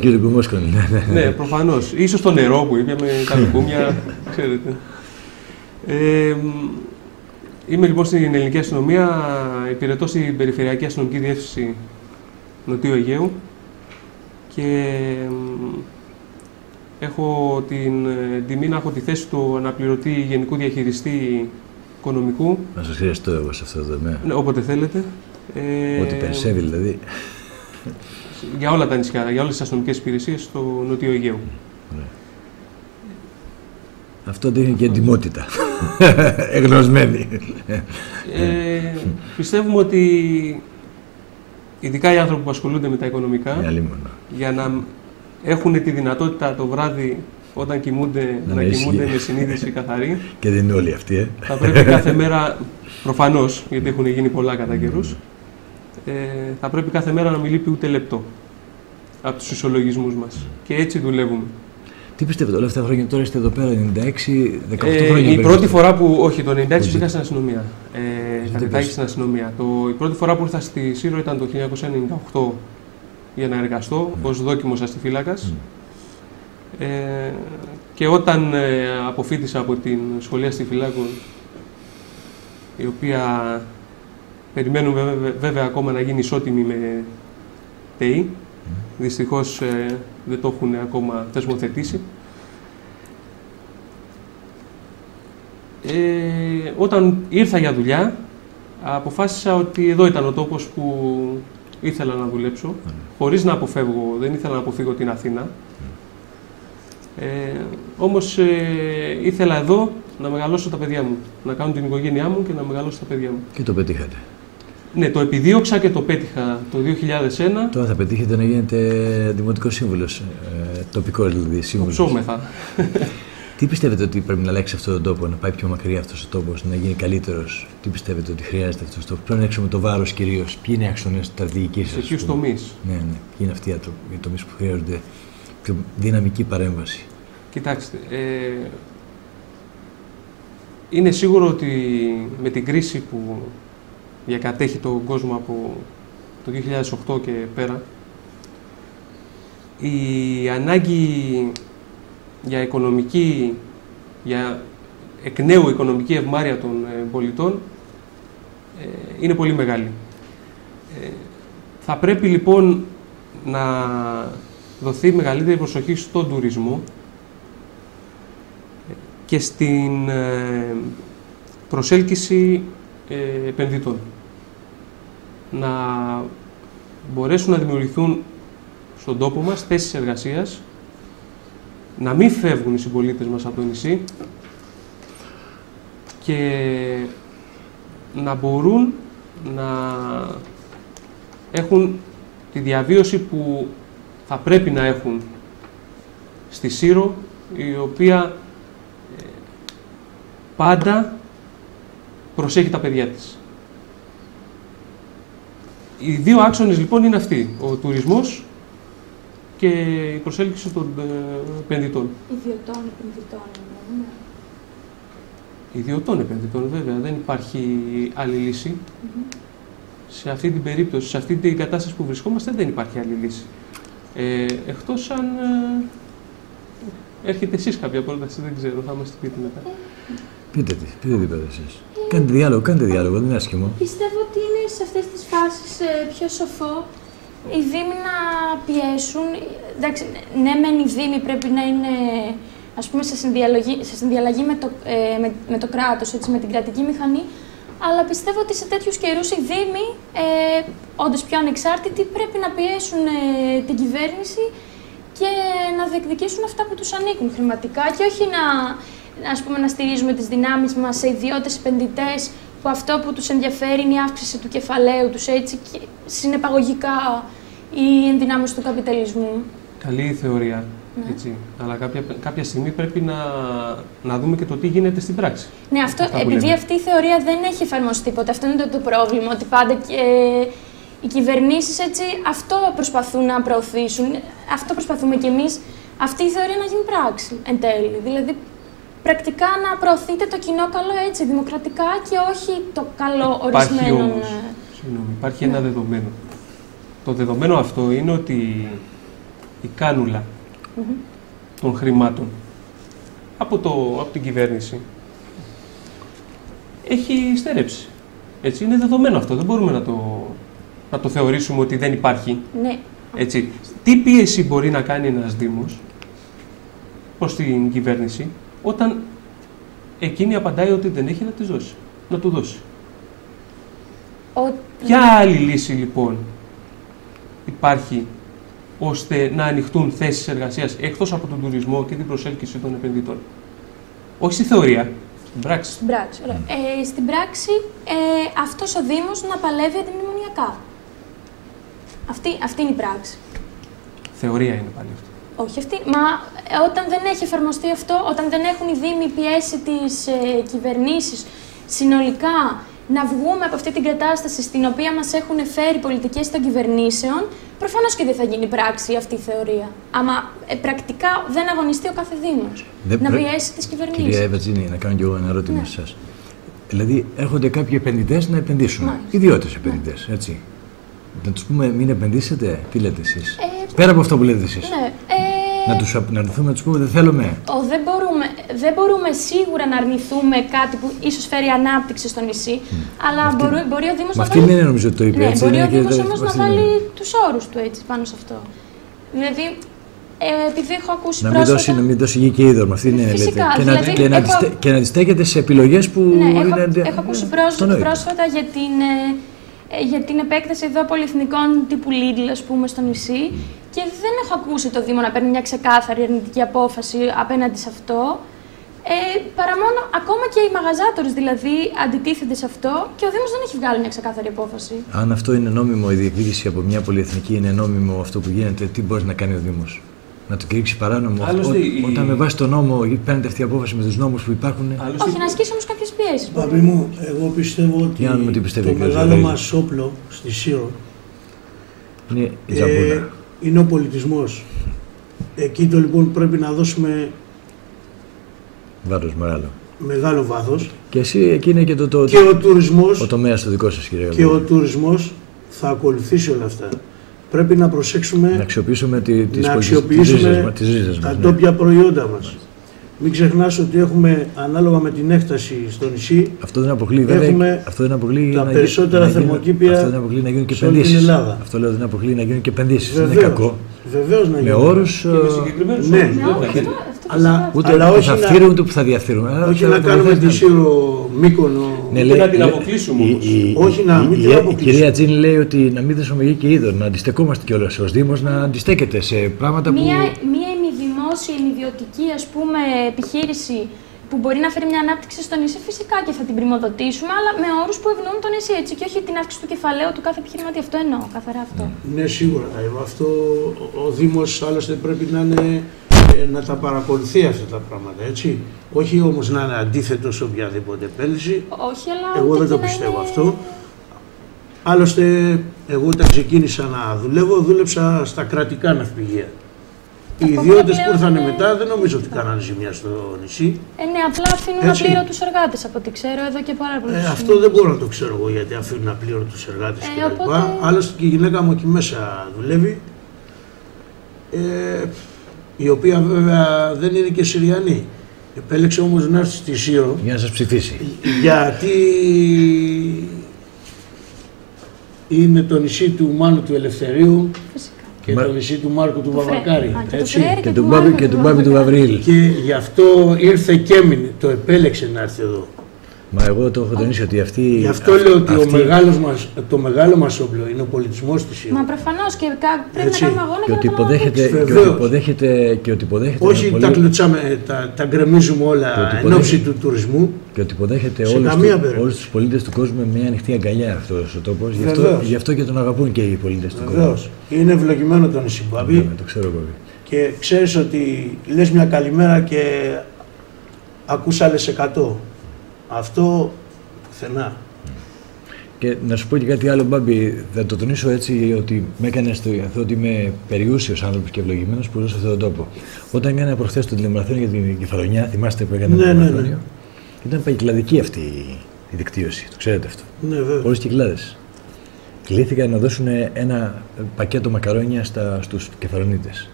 Κύριε Κουμόσχανη, ναι, προφανώς. Ίσως το νερό που ήπιαμε, τα λουκούμια, ξέρετε. Είμαι λοιπόν στην Ελληνική Αστυνομία, υπηρετώ στην Περιφερειακή Αστυνομική Διεύθυνση Νοτιού Αιγαίου και έχω την τιμή να έχω τη θέση του αναπληρωτή Γενικού Διαχειριστή Οικονομικού. Να σας χρειαστώ εγώ σε αυτό το τομέα. Ναι, όποτε θέλετε. Ό,τι περισσεύει δηλαδή. Για όλα τα νησιά, για όλες τις αστυνομικές υπηρεσίες στο Νοτιό Αιγαίο. Αυτό είναι και εντιμότητα. Εγνωσμένη. Πιστεύουμε ότι ειδικά οι άνθρωποι που ασχολούνται με τα οικονομικά, για να έχουν τη δυνατότητα το βράδυ όταν κοιμούνται, να κοιμούνται με συνείδηση καθαρή. Και δεν είναι όλοι αυτοί, Θα πρέπει κάθε μέρα, προφανώς, γιατί έχουν γίνει πολλά κατά καιρούς, θα πρέπει κάθε μέρα να μην λείπει ούτε λεπτό από τους ισολογισμούς μας. Και έτσι δουλεύουμε. Τι πιστεύετε, όλα αυτά τα χρόνια τώρα είστε εδώ πέρα, 96, 18 χρόνια? Η πρώτη φορά που. Όχι, το 96 πήγα στην αστυνομία. Κατετάχη στην αστυνομία. Η πρώτη φορά που ήρθα στη Σύρο ήταν το 1998 για να εργαστώ ως δόκιμος αστιφύλακας. Και όταν αποφοίτησα από την σχολή αστιφυλάκων, η οποία περιμένουμε βέβαια ακόμα να γίνει ισότιμη με ΤΕΗ, δυστυχώς δεν το έχουν ακόμα θεσμοθετήσει. Όταν ήρθα για δουλειά, αποφάσισα ότι εδώ ήταν ο τόπος που ήθελα να δουλέψω, χωρίς να αποφεύγω, δεν ήθελα να αποφύγω την Αθήνα. Όμως ήθελα εδώ να μεγαλώσω τα παιδιά μου, να κάνω την οικογένειά μου και να μεγαλώσω τα παιδιά μου. Και το πετύχατε. Ναι, το επιδίωξα και το πέτυχα το 2001. Τώρα θα πετύχετε να γίνετε δημοτικός σύμβουλος, τοπικός δηλαδή σύμβουλος. Ψώμεθα. Τι πιστεύετε ότι πρέπει να αλλάξει αυτόν τον τόπο, να πάει πιο μακριά αυτός ο τόπος, να γίνει καλύτερος? Τι πιστεύετε ότι χρειάζεται αυτός ο τόπος? Πρέπει να έξουμε το βάρος κυρίως. Ποιοι είναι οι άξονες στρατηγικής σας? Σε ποιους τομείς? Ναι, ναι. Ποιοι είναι αυτοί οι τομείς που χρειάζονται πιο δυναμική παρέμβαση? Κοιτάξτε, είναι σίγουρο ότι με την κρίση που διακατέχει τον κόσμο από το 2008 και πέρα, η ανάγκη για εκ νέου οικονομική ευμάρεια των πολιτών είναι πολύ μεγάλη. Θα πρέπει λοιπόν να δοθεί μεγαλύτερη προσοχή στον τουρισμό και στην προσέλκυση επενδυτών. Να μπορέσουν να δημιουργηθούν στον τόπο μας θέσεις εργασίας, να μην φεύγουν οι συμπολίτες μας από το νησί και να μπορούν να έχουν τη διαβίωση που θα πρέπει να έχουν στη Σύρο, η οποία πάντα προσέχει τα παιδιά της. Οι δύο άξονες λοιπόν είναι αυτοί, ο τουρισμός και η προσέλκυση των επενδυτών. Ιδιωτών επενδυτών, ναι. Ιδιωτών επενδυτών, βέβαια. Δεν υπάρχει άλλη λύση. Σε αυτή την περίπτωση, σε αυτή την κατάσταση που βρισκόμαστε, δεν υπάρχει άλλη λύση. Εκτός αν έρχεται εσείς κάποια πρόταση, δεν ξέρω, θα μας την πείτε μετά. Πείτε τι εσείς. Κάντε διάλογο, δεν είναι άσχημο. Πιστεύω ότι είναι σε αυτές τις φάσεις πιο σοφό οι Δήμοι να πιέσουν. Εντάξει, ναι, μεν οι Δήμοι πρέπει να είναι, ας πούμε, σε συνδιαλλαγή με το κράτος, έτσι, με την κρατική μηχανή, αλλά πιστεύω ότι σε τέτοιους καιρούς οι Δήμοι, όντως πιο ανεξάρτητοι, πρέπει να πιέσουν την κυβέρνηση και να διεκδικήσουν αυτά που τους ανήκουν χρηματικά και όχι να στηρίζουμε τις δυνάμεις μας σε ιδιώτες επενδυτές που αυτό που τους ενδιαφέρει είναι η αύξηση του κεφαλαίου τους, έτσι, και συνεπαγωγικά η ενδυνάμωση του καπιταλισμού. Καλή θεωρία, έτσι. Αλλά κάποια στιγμή πρέπει να δούμε και το τι γίνεται στην πράξη. Ναι, επειδή αυτή η θεωρία δεν έχει εφαρμοστεί ποτέ, αυτό είναι το πρόβλημα, ότι πάντα οι κυβερνήσεις έτσι αυτό προσπαθούν να προωθήσουν, αυτό προσπαθούμε κι εμείς, αυτή η θεωρία να γίνει πράξη εν τέλει. Δηλαδή, πρακτικά να προωθείτε το κοινό καλό έτσι, δημοκρατικά και όχι το καλό ορισμένων. Υπάρχει ένα δεδομένο. Το δεδομένο αυτό είναι ότι η κάνουλα των χρημάτων από την κυβέρνηση έχει στερέψει. Έτσι, είναι δεδομένο αυτό. Δεν μπορούμε να το θεωρήσουμε ότι δεν υπάρχει. Ναι. Έτσι. Τι πίεση μπορεί να κάνει ένας Δήμος προς την κυβέρνηση όταν εκείνη απαντάει ότι δεν έχει να της δώσει, να του δώσει. Ποια άλλη λύση λοιπόν υπάρχει ώστε να ανοιχτούν θέσεις εργασίας εκτός από τον τουρισμό και την προσέλκυση των επενδυτών? Όχι στη θεωρία, στην πράξη. Στην πράξη, στην πράξη αυτός ο Δήμος να παλεύει αντιμνημονιακά. Αυτή είναι η πράξη. Θεωρία είναι πάλι αυτή. Όχι αυτή, μα όταν δεν έχει εφαρμοστεί αυτό, όταν δεν έχουν οι Δήμοι πιέσει τις κυβερνήσεις συνολικά να βγούμε από αυτή την κατάσταση στην οποία μας έχουν φέρει πολιτικές των κυβερνήσεων, προφανώς και δεν θα γίνει πράξη αυτή η θεωρία. Άμα πρακτικά δεν αγωνιστεί ο κάθε Δήμος να πιέσει τις κυβερνήσεις. Κυρία Ευατζίνη, να κάνω κι εγώ ένα ερώτημα σε εσάς. Δηλαδή, έρχονται κάποιοι επενδυτές να επενδύσουν. Ιδιώτες επενδυτές, έτσι. Να τους πούμε μην επενδύσετε, τι λέτε εσείς? Πέρα από αυτό που λέτε εσείς. Ναι. Να αρνηθούμε, να τους πούμε δεν θέλουμε. Δεν μπορούμε σίγουρα να αρνηθούμε κάτι που ίσως φέρει ανάπτυξη στο νησί, αλλά μπορεί ο Δήμος να βάλει... Αυτή δεν είναι νομίζω το είπε, ναι, έτσι. Μπορεί ο Δήμος όμως να βάλει τους όρους του έτσι πάνω σε αυτό. Δηλαδή, επειδή έχω ακούσει πρόσφατα... Να μην δώσει γη και είδωρμα, αυτή είναι η λέτε. Και να αντιστέκεται σε επιλογές που... Ναι, έχω ακούσει πρόσφατα για την επέκταση εδώ πολυεθνικών τύπου Lidl, ας πούμε, στο νησί. Και δεν έχω ακούσει το Δήμο να παίρνει μια ξεκάθαρη αρνητική απόφαση απέναντι σε αυτό. Παρά μόνο, ακόμα και οι μαγαζάτορες δηλαδή αντιτίθενται σε αυτό και ο Δήμος δεν έχει βγάλει μια ξεκάθαρη απόφαση. Αν αυτό είναι νόμιμο, η διεκδίκηση από μια πολυεθνική είναι νόμιμο αυτό που γίνεται, τι μπορεί να κάνει ο Δήμος? Να το κηρύξει παράνομο? Όταν με βάση τον νόμο παίρνετε αυτή η απόφαση με τους νόμους που υπάρχουν. Όχι, να ασκήσει όμως κάποιες πιέσεις. Παπί μου, εγώ πιστεύω ότι το μεγάλο μας όπλο στη Σύρο είναι ο πολιτισμός. Εκεί το λοιπόν πρέπει να δώσουμε βάρος μεγάλο βάθος. Και εσύ εκεί είναι και και ο τουρισμός, ο τομέας το δικό σας, κύριε. Και ο τουρισμός θα ακολουθήσει όλα αυτά. Πρέπει να προσέξουμε να αξιοποιήσουμε τις ρίζες μας, τα τόπια προϊόντα μας. Μην ξεχνάς ότι έχουμε, ανάλογα με την έκταση στο νησί, αυτό δεν αποκλείει τα περισσότερα θερμοκήπια σε όλη την Ελλάδα. Αυτό λέω, δεν αποκλείει να γίνουν και επενδύσεις. Είναι κακό. Βεβαίως να γίνουν. Με όρους... Ναι. Αλλά όχι θα φθείρουν, ούτε που θα διαφθείρουν. Όχι να κάνουμε τη Σύρο Μύκονο. Να την αποκλείσουμε όμως. Όχι να μην την αποκλείσουμε. Η κυρία Τζίνη λέει ότι να μην δώσουμε γη και είδωρ, να αντιστεκόμαστε κιόλας ως Δήμος, να αντιστέκεται σε πράγματα που... Μία ημιδημόσια, ημιδιωτική, ας πούμε, επιχείρηση που μπορεί να φέρει μια ανάπτυξη στο νησί, φυσικά και θα την πρημοδοτήσουμε, αλλά με όρους που ευνοούν το νησί, έτσι, και όχι την αύξηση του κεφαλαίου του κάθε επιχειρηματία. Αυτό εννοώ, καθαρά αυτό. Ναι, σίγουρα. Αυτό ο Δήμος άλλωστε πρέπει να τα παρακολουθεί αυτά τα πράγματα, έτσι. Όχι όμως να είναι αντίθετο σε οποιαδήποτε επένδυση. Όχι, αλλά εγώ δεν το πιστεύω αυτό. Άλλωστε, εγώ όταν ξεκίνησα να δούλεψα στα κρατικά ναυπηγεία. Οι ιδιώτες που ήρθαν μετά δεν νομίζω ότι κάνανε ζημιά στο νησί. Ναι, απλά αφήνουν απλήρωτους εργάτες από ό,τι ξέρω εδώ και πάρα πολλούς. Αυτό δεν μπορώ να το ξέρω εγώ γιατί αφήνουν απλήρωτους εργάτες κλπ. Άλλωστε και η γυναίκα μου εκεί μέσα δουλεύει. Η οποία βέβαια δεν είναι και Συριανή. Επέλεξε όμως να έρθει στη Σύρο. Για να σας ψηφίσει. Γιατί είναι το νησί του Μάνου του Ελευθερίου. Φυσικά. Και το νησί του Μάρκου του Βαβακάρη. Και του Μπάμπη του Βαβρίλ. Και γι' αυτό ήρθε και έμεινε, το επέλεξε να έρθει εδώ. Μα εγώ το έχω τονίσει ότι αυτή... Γι' αυτό λέω ότι το μεγάλο μας όπλο είναι ο πολιτισμός της Σύρο. Μα προφανώς και πρέπει να κάνουμε αγώνα και ότι υποδέχεται... Όχι τα κλωτσάμε, τα γκρεμίζουμε όλα εν ώψη του τουρισμού. Και ότι υποδέχεται όλους τους πολίτες του κόσμου με μια ανοιχτή αγκαλιά αυτός ο τόπος. Γι' αυτό και τον αγαπούν και οι πολίτες του κόσμου. Βεβαίως. Είναι ευλογημένο το νησί Μπάμπη. Το ξέρω Μπάμπη. Και ξέρεις ότι λες μια καλημέρα και ακούς άλλες 100. Αυτό πουθενά. Και να σου πω και κάτι άλλο, Μπάμπη, θα το τονίσω έτσι ότι με έκανε ότι είμαι περιούσιος άνθρωπος και ευλογημένος που ζω σε αυτόν τον τόπο. Όταν έκανα προχθές το τηλεμαραθώνιο για την Κεφαλονιά, θυμάστε που έκανα το τηλεμαραθώνιο, ήταν παγικλαδική αυτή η δικτύωση, το ξέρετε αυτό. Ναι, βέβαια. Όλες οι κυκλάδες. Κλήθηκαν να δώσουν ένα πακέτο μακαρόνια στους Κεφαλονίτες.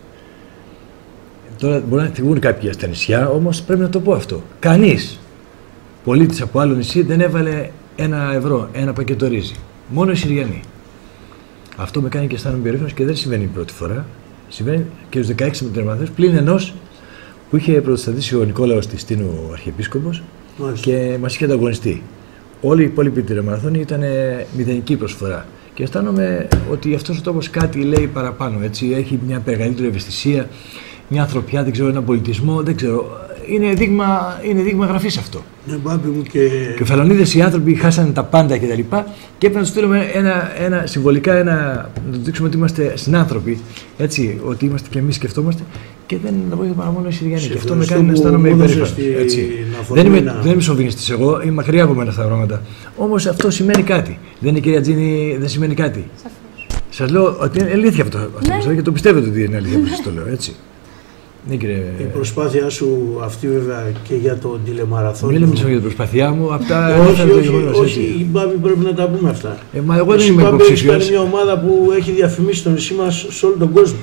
Τώρα μπορεί να θυγούν κάποια στα νησιά, όμως πρέπει να το πω αυτό. Κανείς πολίτης από άλλο νησί δεν έβαλε €1, ένα πακέτο ρύζι. Μόνο οι Συριανοί. Αυτό με κάνει και αισθάνομαι περήφανος και δεν συμβαίνει η πρώτη φορά. Συμβαίνει και στους 16 μετερμαθές, πλην ενός που είχε πρωτοστατήσει ο Νικόλαος της Τίνου Αρχιεπίσκοπος και μας είχε ανταγωνιστεί. Όλοι οι υπόλοιποι τηλεμαραθώνοι ήταν μηδενική προσφορά. Και αισθάνομαι ότι αυτός ο τόπος κάτι λέει παραπάνω. Έτσι. Έχει μια μεγαλύτερη ευαισθησία, μια ανθρωπιά, δεν ξέρω, ένα πολιτισμό, δεν ξέρω. Είναι δείγμα γραφής αυτό. Ναι, Μπάμπη μου και... Και οι Φαλονίδες οι άνθρωποι χάσανε τα πάντα κτλ. Και έπρεπε να του στείλουμε συμβολικά να του δείξουμε ότι είμαστε συνάνθρωποι. Έτσι, ότι είμαστε και εμείς σκεφτόμαστε. Και δεν τα βοήθησε παρά μόνο οι Συριανοί. Και αυτό με κάνει να αισθάνομαι υπερήφανος. Δεν είμαι σοβινιστής εγώ, είμαι μακριά από μένα αυτά τα πράγματα. Όμως αυτό σημαίνει κάτι. Δεν είναι, κυρία Τζίνη, δεν σημαίνει κάτι. Σας λέω ότι είναι αλήθεια αυτό. Και το πιστεύετε ότι είναι αλήθεια που σας το λέω, έτσι. Ναι, κύριε... Η προσπάθειά σου αυτή βέβαια και για το τηλεμαραθώνιο. Μην μιλήσω για την προσπάθειά μου, αυτά όχι, η Μπάμπη πρέπει να τα πούμε αυτά. Μα εγώ δεν είμαι υποψήφιος. Είναι μια ομάδα που έχει διαφημίσει το νησί μας σε όλο τον κόσμο.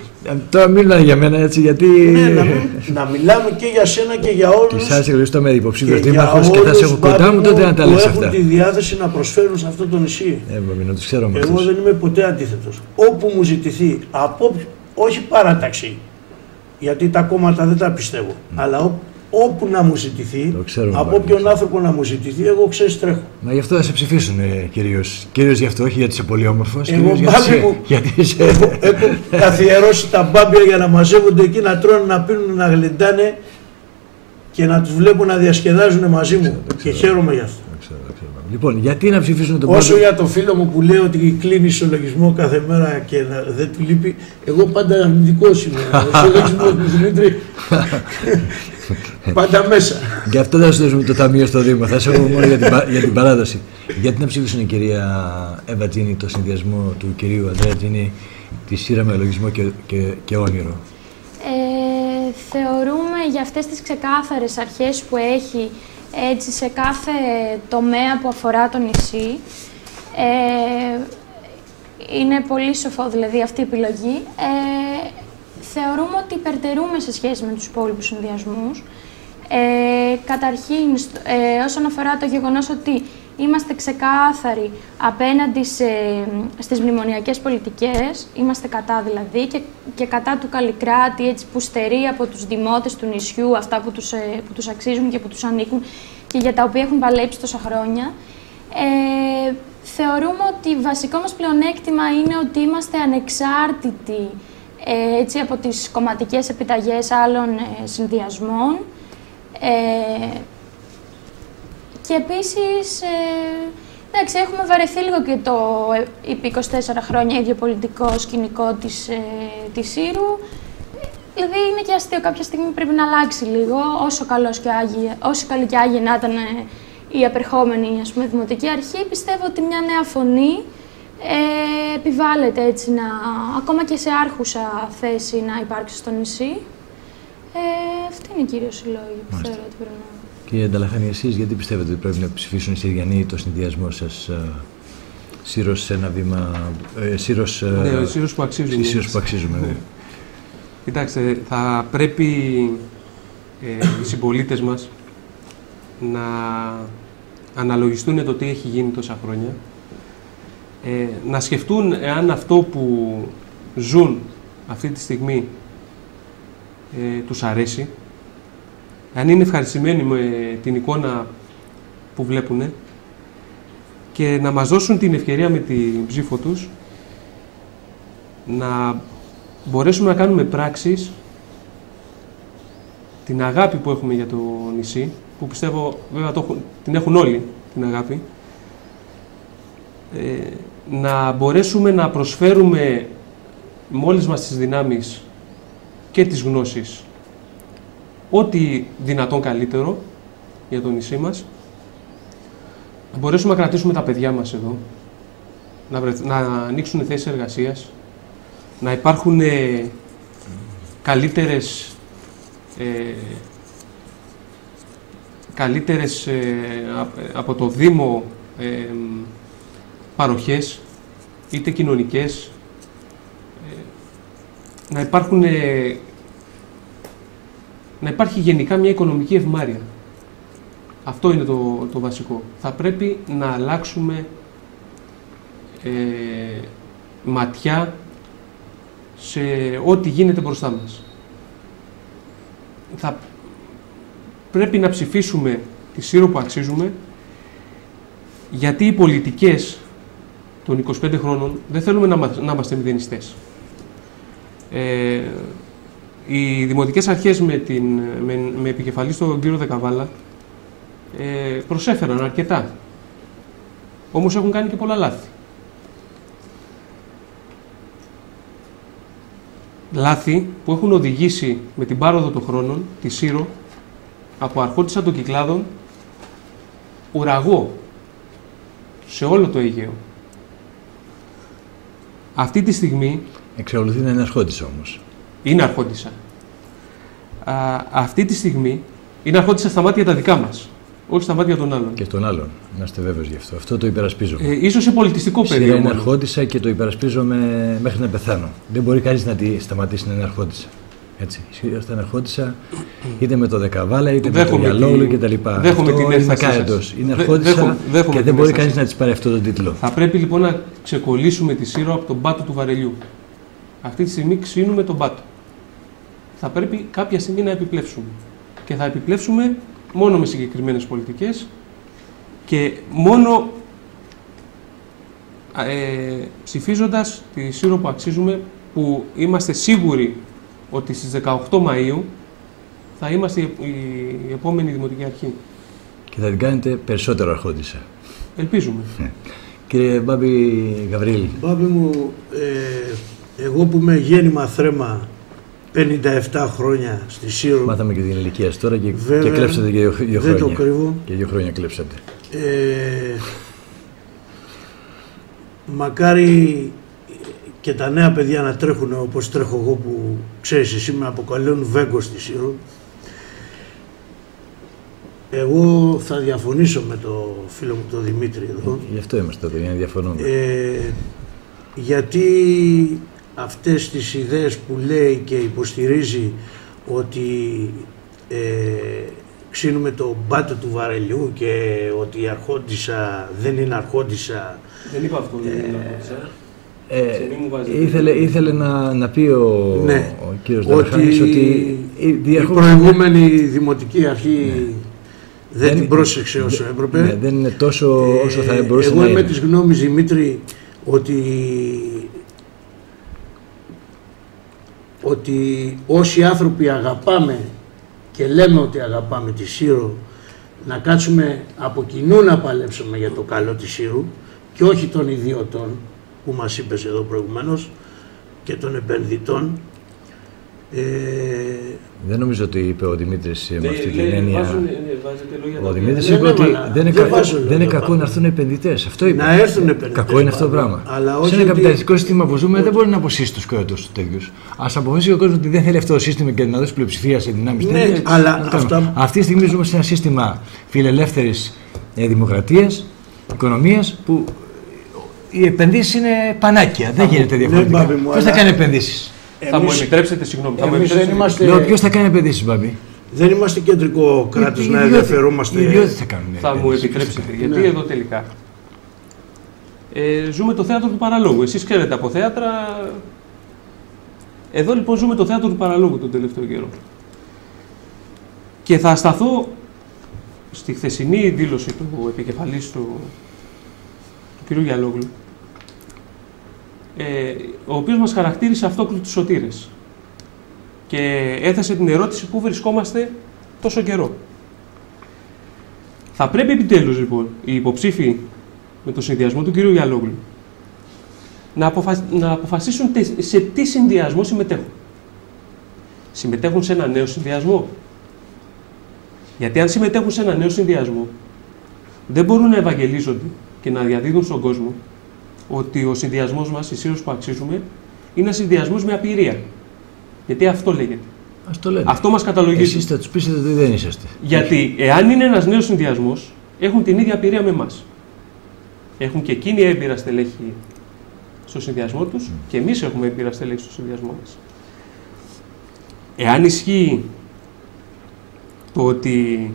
Τώρα μιλάνε για μένα έτσι, γιατί... Ναι, να μιλάμε και για σένα και για όλους. Και σας εγγραφώ είμαι υποψήφιος δήμαρχος και θα σε έχω κοντά μου, τότε να τα λες αυτά. Που έχουν τη διάθεση να προσφέρουν σε αυτό το νησί. Να τους ξέρω με εγώ αυτούς. δεν είμαι ποτέ αντίθετος. Όπου μου ζητηθεί, όχι παράταξη, γιατί τα κόμματα δεν τα πιστεύω, αλλά όπου να μου ζητηθεί, από όποιον άνθρωπο να μου ζητηθεί, εγώ ξέρεις τρέχω. Μα γι' αυτό θα σε ψηφίσουν κυρίως. Κυρίως γι' αυτό, όχι γιατί είσαι πολύ όμορφος. Εγώ έχω καθιερώσει τα μπάμπια για να μαζεύονται εκεί, να τρώνε, να πίνουν, να γλεντάνε και να τους βλέπω να διασκεδάζουν μαζί μου. Και χαίρομαι γι' αυτό. Λοιπόν, γιατί να ψηφίσουν τον Όσο για το φίλο μου που λέει ότι κλείνει ισολογισμό κάθε μέρα και δεν του λείπει, εγώ πάντα αρνητικός είμαι. Ο ισολογισμός μου, Δημήτρη, πάντα μέσα. Γι' αυτό δεν σου δώσουμε το ταμείο στο Δήμο. Θα σε έχω μόνο για την παράδοση. Γιατί να ψηφίσουν η κυρία Εύα Τζίνη το συνδυασμό του κυρίου Ανδρέα Τζίνη, τη σύρα με λογισμό και όνειρο? Θεωρούμε για αυτές τις ξεκάθαρες αρχές που έχει έτσι σε κάθε τομέα που αφορά το νησί. Είναι πολύ σοφό δηλαδή αυτή η επιλογή. Θεωρούμε ότι υπερτερούμε σε σχέση με τους υπόλοιπους συνδυασμούς. Καταρχήν, όσον αφορά το γεγονός ότι είμαστε ξεκάθαροι απέναντι στις μνημονιακές πολιτικές, είμαστε κατά δηλαδή και κατά του καλλικράτη έτσι, που στερεί από τους δημότες του νησιού αυτά που τους αξίζουν και που τους ανήκουν και για τα οποία έχουν παλέψει τόσα χρόνια. Θεωρούμε ότι βασικό μας πλεονέκτημα είναι ότι είμαστε ανεξάρτητοι έτσι, από τις κομματικές επιταγές άλλων συνδυασμών. Και επίσης, εντάξει, έχουμε βαρεθεί λίγο και το επί 24 χρόνια ίδιο πολιτικό σκηνικό της Σύρου. Δηλαδή είναι και αστείο, κάποια στιγμή πρέπει να αλλάξει λίγο, όσο καλή και άγιοι να ήταν η απερχόμενη δημοτική αρχή. Πιστεύω ότι μια νέα φωνή επιβάλλεται έτσι, ακόμα και σε άρχουσα θέση να υπάρξει στο νησί. Αυτή είναι κυρίως η λόγη που θεωρώ ότι πρέπει να... Κύριε Νταλαχάνη, εσείς γιατί πιστεύετε ότι πρέπει να ψηφίσουν οι Συριανοί το συνδυασμό σας Σύρος σε ένα βήμα... Σύρος που αξίζουμε. Σύρος που αξίζουμε. Ναι. Κοιτάξτε, θα πρέπει οι συμπολίτες μας να αναλογιστούν το τι έχει γίνει τόσα χρόνια, να σκεφτούν εάν αυτό που ζουν αυτή τη στιγμή τους αρέσει, αν είναι ευχαριστημένοι με την εικόνα που βλέπουν και να μας δώσουν την ευκαιρία με την ψήφο τους να μπορέσουμε να κάνουμε πράξεις την αγάπη που έχουμε για το νησί, που πιστεύω βέβαια την έχουν όλοι την αγάπη, να μπορέσουμε να προσφέρουμε με όλες μας τις δυνάμεις και τις γνώσεις ό,τι δυνατόν καλύτερο για το νησί μας, να μπορέσουμε να κρατήσουμε τα παιδιά μας εδώ, να ανοίξουν θέσεις εργασίας, να υπάρχουν καλύτερες από το Δήμο παροχές, είτε κοινωνικές, να υπάρχει γενικά μια οικονομική ευμάρεια. Αυτό είναι το βασικό. Θα πρέπει να αλλάξουμε ματιά σε ό,τι γίνεται μπροστά μας. Θα πρέπει να ψηφίσουμε τη Σύρο που αξίζουμε, γιατί οι πολιτικές των 25 χρόνων δεν θέλουμε να είμαστε μηδενιστές. Οι δημοτικές αρχές με επικεφαλή στον κύριο Δεκαβάλα προσέφεραν αρκετά. Όμως έχουν κάνει και πολλά λάθη. Λάθη που έχουν οδηγήσει με την πάροδο των χρόνων τη Σύρο από αρχόντισσα των Κυκλάδων ουραγό σε όλο το Αιγαίο. Αυτή τη στιγμή... Εξακολουθεί να είναι αρχόντισσα όμως. Είναι αρχόντισσα. αυτή τη στιγμή είναι αρχόντισσα στα μάτια τα δικά μας, όχι στα μάτια των άλλων. Και των άλλων, να είστε βέβαιος γι' αυτό. Αυτό το υπερασπίζομαι. Ίσως σε πολιτιστικό πεδίο. Σίγουρα είναι αρχόντισσα και το υπερασπίζομαι μέχρι να πεθάνω. Δεν μπορεί κανείς να τη σταματήσει να είναι αρχόντισσα. Έτσι. Ήταν αρχόντισσα είτε με το Δεκαβάλα είτε με το Γιαλόγλου κτλ. Δέχομαι την ένστασή σας. Είναι αρχόντισσα και δεν μπορεί κανείς να της πάρει αυτό τον τίτλο. Θα πρέπει λοιπόν να ξεκολλήσουμε τη Σύρο από τον πάτο του βαρελιού. Αυτή τη στιγμή ξύνουμε τον πάτο. Θα πρέπει κάποια στιγμή να επιπλέψουμε. Και θα επιπλέψουμε μόνο με συγκεκριμένες πολιτικές και μόνο ψηφίζοντας τη Σύρο που αξίζουμε, που είμαστε σίγουροι ότι στις 18 Μαΐου θα είμαστε η επόμενη Δημοτική Αρχή. Και θα την κάνετε περισσότερο αρχόντισσα. Ελπίζουμε. Κύριε Μπάμπη Γαβρίλη. Μπάμπη μου, εγώ που είμαι γέννημα θρέμα 57 χρόνια στη Σύρο. Μάθαμε και την ηλικία τώρα και, βέβαια, και κλέψατε και 2 χρόνια. Δεν το κρύβω. Και 2 χρόνια κλέψατε. Μακάρι και τα νέα παιδιά να τρέχουν όπως τρέχω εγώ, που ξέρεις εσύ με αποκαλούν Βέγκο στη Σύρο. Εγώ θα διαφωνήσω με το φίλο μου τον Δημήτρη εδώ. Γι' αυτό είμαστε εδώ, για να διαφωνούμε. Γιατί αυτές τις ιδέες που λέει και υποστηρίζει ότι ξύνουμε το μπάτο του βαρελιού και ότι η αρχόντισσα δεν είναι αρχόντισσα. Δεν είπα αυτό, δεν είναι αρχόντισσα. Ήθελε να πει ο κύριος Δαραχάνης ότι η προηγούμενη Δημοτική Αρχή δεν την πρόσεξε όσο έπρεπε. Ναι, δεν είναι τόσο όσο θα μπορούσε να είναι. Εγώ είμαι της γνώμης, Δημήτρη, ότι όσοι άνθρωποι αγαπάμε και λέμε ότι αγαπάμε τη Σύρο, να κάτσουμε από κοινού να παλέψουμε για το καλό της Σύρου και όχι των ιδιωτών που μας είπες εδώ προηγουμένως και των επενδυτών. Δεν νομίζω ότι είπε ο Δημήτρης με αυτή την έννοια. Ο Δημήτρης Ναι, είπε ότι αλλά δεν είναι κακό να έρθουν επενδυτές. Αυτό είπε. Να έρθουν επενδυτές. Κακό είναι αυτό το πράγμα. Σε ένα καπιταλιστικό σύστημα που ζούμε δεν μπορεί να αποσύσει τους κράτους τέτοιους. Ας αποφασίσει ο κόσμος ότι δεν θέλει αυτό το σύστημα και να δώσει πλειοψηφία σε δυνάμεις τέτοιες. Αλλά αυτή τη στιγμή ζούμε σε ένα σύστημα φιλελεύθερης δημοκρατίας, οικονομίας, που οι επενδύσεις είναι πανάκια. Δεν γίνεται διαφορετικά. Ποιος θα κάνει επενδύσεις? Θα μου επιτρέψετε, συγγνώμη. Ποιος θα κάνει επενδύσεις, Μπάμπη? Δεν είμαστε κεντρικό κράτος να ενδιαφερόμαστε. Οι ιδιώτες θα κάνουν. Θα μου επιτρέψετε, γιατί εδώ τελικά ζούμε το θέατρο του παραλόγου. Εσείς ξέρετε από θέατρα. Εδώ λοιπόν ζούμε το θέατρο του παραλόγου τον τελευταίο καιρό. Και θα σταθώ στη χθεσινή δήλωση του επικεφαλής του κ. Γιαλόγλου, ο οποίος μας χαρακτήρισε αυτόκριτους σωτήρες και έθεσε την ερώτηση πού βρισκόμαστε τόσο καιρό. Θα πρέπει επιτέλους λοιπόν οι υποψήφοι με το συνδυασμό του κ. Γιαλόγλου να αποφασίσουν σε τι συνδυασμό συμμετέχουν. Συμμετέχουν σε ένα νέο συνδυασμό? Γιατί αν συμμετέχουν σε ένα νέο συνδυασμό, δεν μπορούν να ευαγγελίζονται και να διαδίδουν στον κόσμο ότι ο συνδυασμός μας, η Σύρος που αξίζουμε, είναι ένα συνδυασμός με απειρία. Γιατί αυτό λέγεται. Αυτό μας καταλογίζει. Εσείς θα τους πείσετε ότι δεν είσαστε. Γιατί εάν είναι ένας νέος συνδυασμός, έχουν την ίδια απειρία με εμάς. Έχουν και εκείνοι έμπειρα στελέχη στο συνδυασμό τους και εμείς έχουμε έμπειρα στελέχη στο συνδυασμό μας. Εάν ισχύει το ότι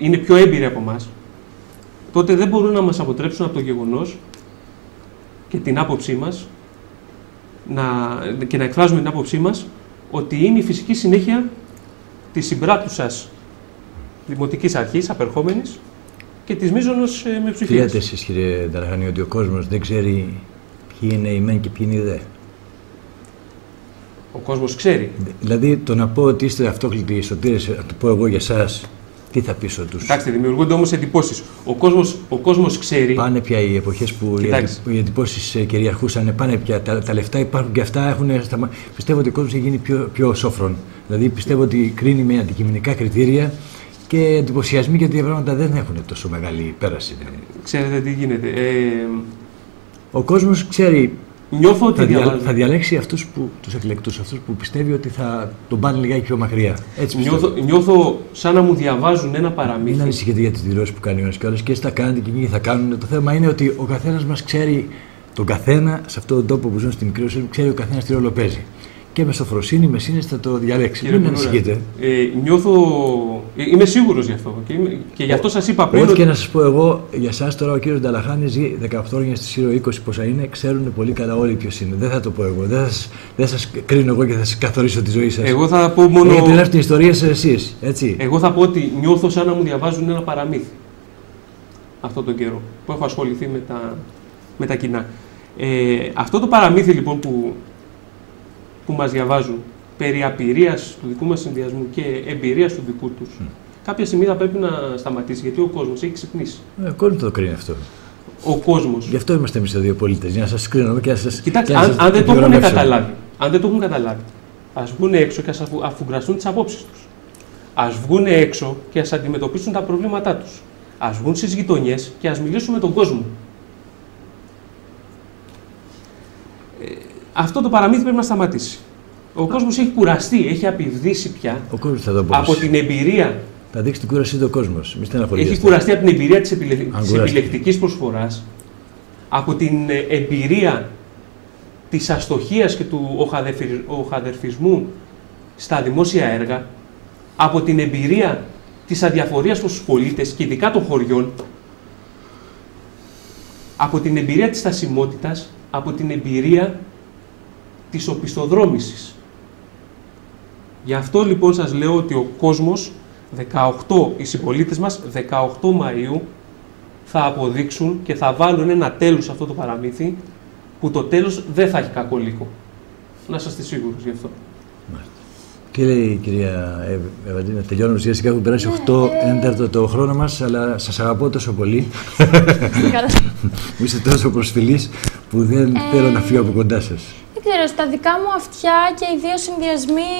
είναι πιο έμπειροι από εμάς, τότε δεν μπορούν να μας αποτρέψουν από το γεγονός και την άποψή μας και να εκφράζουμε την άποψή μας ότι είναι η φυσική συνέχεια της συμπράττουσας Δημοτικής Αρχής απερχόμενης και της μείζωνος με ψηφίας. Φύγατε εσείς, κύριε Δαραχάνη, ότι ο κόσμος δεν ξέρει ποιοι είναι οι μεν και ποιοι είναι οι δε? Ο κόσμος ξέρει. Δηλαδή το να πω ότι είστε αυτόκλητοι σωτήρες, να το πω εγώ για εσάς, τι θα πείσω τους? Κοιτάξτε, δημιουργούνται όμως εντυπώσεις. Ο κόσμος ξέρει. Πάνε πια οι εποχές που οι εντυπώσεις κυριαρχούσαν, πάνε πια. Τα λεφτά υπάρχουν και αυτά έχουν σταματήσει. Πιστεύω ότι ο κόσμος έχει γίνει πιο σόφρον. Δηλαδή πιστεύω ότι κρίνει με αντικειμενικά κριτήρια και εντυπωσιασμοί γιατί τα πράγματα δεν έχουν τόσο μεγάλη πέραση. Ξέρετε τι γίνεται. Ο κόσμος ξέρει Νιώθω ότι θα διαλέξει τους εκλεκτούς, αυτούς που πιστεύει ότι θα τον πάνε λιγάκι πιο μακριά. Έτσι νιώθω σαν να μου διαβάζουν ένα παραμύθι. Μην ανησυχείτε για τις δηλώσεις που κάνει ο ένας και άλλος, και εσείς τα κάνετε και εκείνοι θα κάνουν. Το θέμα είναι ότι ο καθένας μας ξέρει, τον καθένα σε αυτόν τον τόπο που ζουν στη μικρή Ρωσία, ξέρει ο καθένας τι ρόλο παίζει. Και με σοφροσύνη, με σύνεση θα το διαλέξει. Μην ανησυχείτε. Είμαι σίγουρος γι' αυτό. Και γι' αυτό σας είπα πριν. Ό,τι και να σας πω εγώ, για εσάς τώρα ο κύριος Νταλαχάνης ζει 18 χρόνια στη Σύρο, 20 πόσα είναι, ξέρουν πολύ καλά όλοι ποιος είναι. Δεν θα το πω εγώ. Δεν σας κρίνω εγώ και θα σας καθορίσω τη ζωή σας. Εγώ θα πω μόνο. Γιατί γράφετε την ιστορία σας εσείς. Έτσι. Εγώ θα πω ότι νιώθω σαν να μου διαβάζουν ένα παραμύθι αυτόν τον καιρό που έχω ασχοληθεί με τα κοινά. Αυτό το παραμύθι λοιπόν που μας διαβάζουν περί απειρίας του δικού μας συνδυασμού και εμπειρίας του δικού τους, κάποια στιγμή θα πρέπει να σταματήσει, γιατί ο κόσμος έχει ξυπνήσει. Ο κόσμος το κρίνει αυτό. Ο κόσμος. Γι' αυτό είμαστε εμείς οι δύο πολίτες, για να σας κρίνουμε και να σας. Κοιτάξτε, αν δεν το έχουν καταλάβει, ας βγουν έξω και ας αφουγκραστούν τις απόψεις τους. Ας βγουν έξω και ας αντιμετωπίσουν τα προβλήματά τους. Ας βγουν στις γειτονιές και ας μιλήσουν με τον κόσμο. Αυτό το παραμύθι πρέπει να σταματήσει. Ο κόσμος έχει κουραστεί, έχει απειβδίσει πια από την εμπειρία. Θα δείξει την κούρασή του ο κόσμος. Έχει κουραστεί από την εμπειρία της επιλεκτικής προσφοράς, από την εμπειρία της αστοχίας και του οχαδερφισμού στα δημόσια έργα, από την εμπειρία της αδιαφορίας προς τους πολίτες και ειδικά των χωριών, από την εμπειρία της στασιμότητας, από την εμπειρία της οπισθοδρόμησης. Γι' αυτό λοιπόν σας λέω ότι ο κόσμος, οι συμπολίτες μας, 18 Μαΐου θα αποδείξουν και θα βάλουν ένα τέλος σε αυτό το παραμύθι, που το τέλος δεν θα έχει κακό λύκο. Να είστε σίγουροι γι' αυτό. Τι λέει η κυρία Ευαντίνα, τελειώνουμε σιγά σιγά, έχουμε περάσει 8 έντερτο το χρόνο μας, αλλά σας αγαπώ τόσο πολύ. Είστε τόσο προσφυλείς που δεν θέλω να φύγω από κοντά σας. Δεν ξέρω, στα δικά μου αυτιά και οι δύο συνδυασμοί,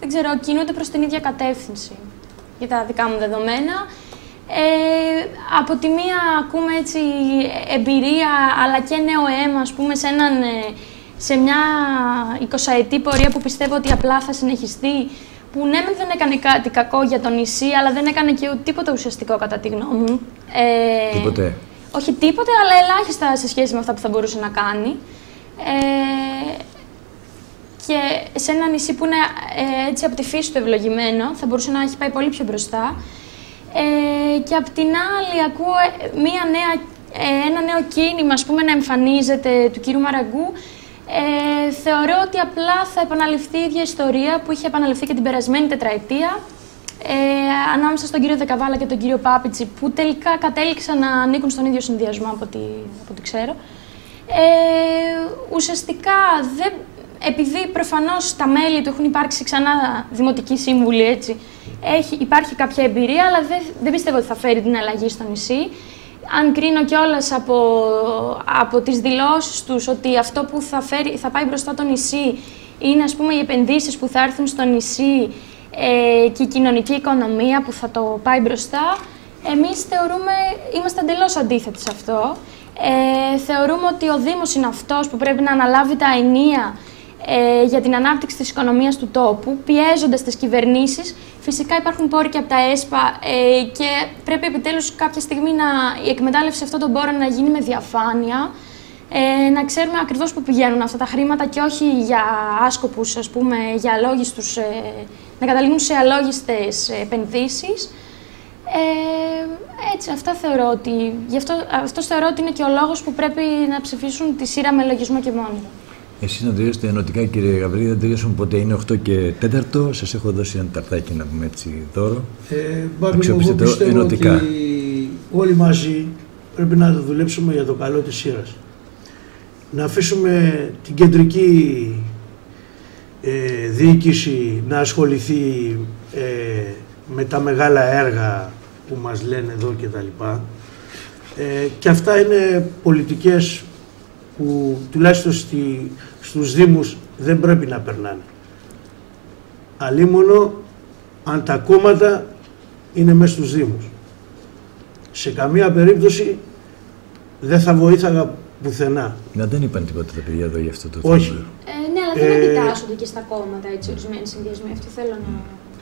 δεν ξέρω, κινούνται προς την ίδια κατεύθυνση για τα δικά μου δεδομένα. Από τη μία ακούμε έτσι εμπειρία, αλλά και νέο αίμα, ας πούμε, σε μια 20ετή πορεία που πιστεύω ότι απλά θα συνεχιστεί, που ναι, δεν έκανε κάτι κακό για το νησί, αλλά δεν έκανε και τίποτα ουσιαστικό κατά τη γνώμη μου. Τίποτε. Όχι τίποτε, αλλά ελάχιστα σε σχέση με αυτά που θα μπορούσε να κάνει. Και σε ένα νησί που είναι έτσι από τη φύση του ευλογημένο, θα μπορούσε να έχει πάει πολύ πιο μπροστά. Και απ' την άλλη ακούω ένα νέο κίνημα, ας πούμε, να εμφανίζεται του κύριου Μαραγκού. Θεωρώ ότι απλά θα επαναληφθεί η ίδια ιστορία που είχε επαναληφθεί και την περασμένη τετραετία ανάμεσα στον κύριο Δεκαβάλα και τον κύριο Πάπιτσι, που τελικά κατέληξαν να ανήκουν στον ίδιο συνδυασμό από ό,τι ξέρω. Ουσιαστικά, επειδή προφανώς στα μέλη του έχουν υπάρξει ξανά δημοτικοί σύμβουλοι, έτσι, υπάρχει κάποια εμπειρία, αλλά δεν πιστεύω ότι θα φέρει την αλλαγή στο νησί. Αν κρίνω κιόλας από τις δηλώσεις τους ότι αυτό που θα πάει μπροστά το νησί είναι, ας πούμε, οι επενδύσεις που θα έρθουν στο νησί και η κοινωνική οικονομία που θα το πάει μπροστά, εμείς είμαστε εντελώς αντίθετοι σε αυτό. Θεωρούμε ότι ο Δήμος είναι αυτός που πρέπει να αναλάβει τα ενία για την ανάπτυξη της οικονομίας του τόπου, πιέζοντας τις κυβερνήσεις. Φυσικά υπάρχουν πόροι και από τα ΕΣΠΑ και πρέπει επιτέλους κάποια στιγμή η εκμετάλλευση αυτών των πόρων να γίνει με διαφάνεια, να ξέρουμε ακριβώς πού πηγαίνουν αυτά τα χρήματα και όχι για άσκοπους, ας πούμε, για αλόγιστους, να καταλήγουν σε αλόγιστες επενδύσεις. Έτσι, αυτά θεωρώ ότι, αυτό θεωρώ ότι είναι και ο λόγος που πρέπει να ψηφίσουν τη σειρά με λογισμό και μόνο. Εσείς να τελειώσετε ενωτικά, κύριε Γαβρίλη, δεν τελειώσουν ποτέ. Είναι 8 και 4. Σας έχω δώσει ένα ταρτάκι, να πούμε έτσι, δώρο. Εγώ πιστεύω ότι όλοι μαζί πρέπει να δουλέψουμε για το καλό της σειράς. Να αφήσουμε την κεντρική διοίκηση να ασχοληθεί με τα μεγάλα έργα που μας λένε εδώ και τα λοιπά. Και αυτά είναι πολιτικές που τουλάχιστον στους Δήμους δεν πρέπει να περνάνε. Αλίμονο αν τα κόμματα είναι μέσα στους Δήμους. Σε καμία περίπτωση δεν θα βοήθαγα Πουθενά. Να δεν είπαν τίποτα τα παιδιά εδώ για αυτό το Όχι. θέμα. Ναι, αλλά δεν αντιτάσσονται και στα κόμματα έτσι, ορισμένοι συνδυασμοί. Αυτό θέλω να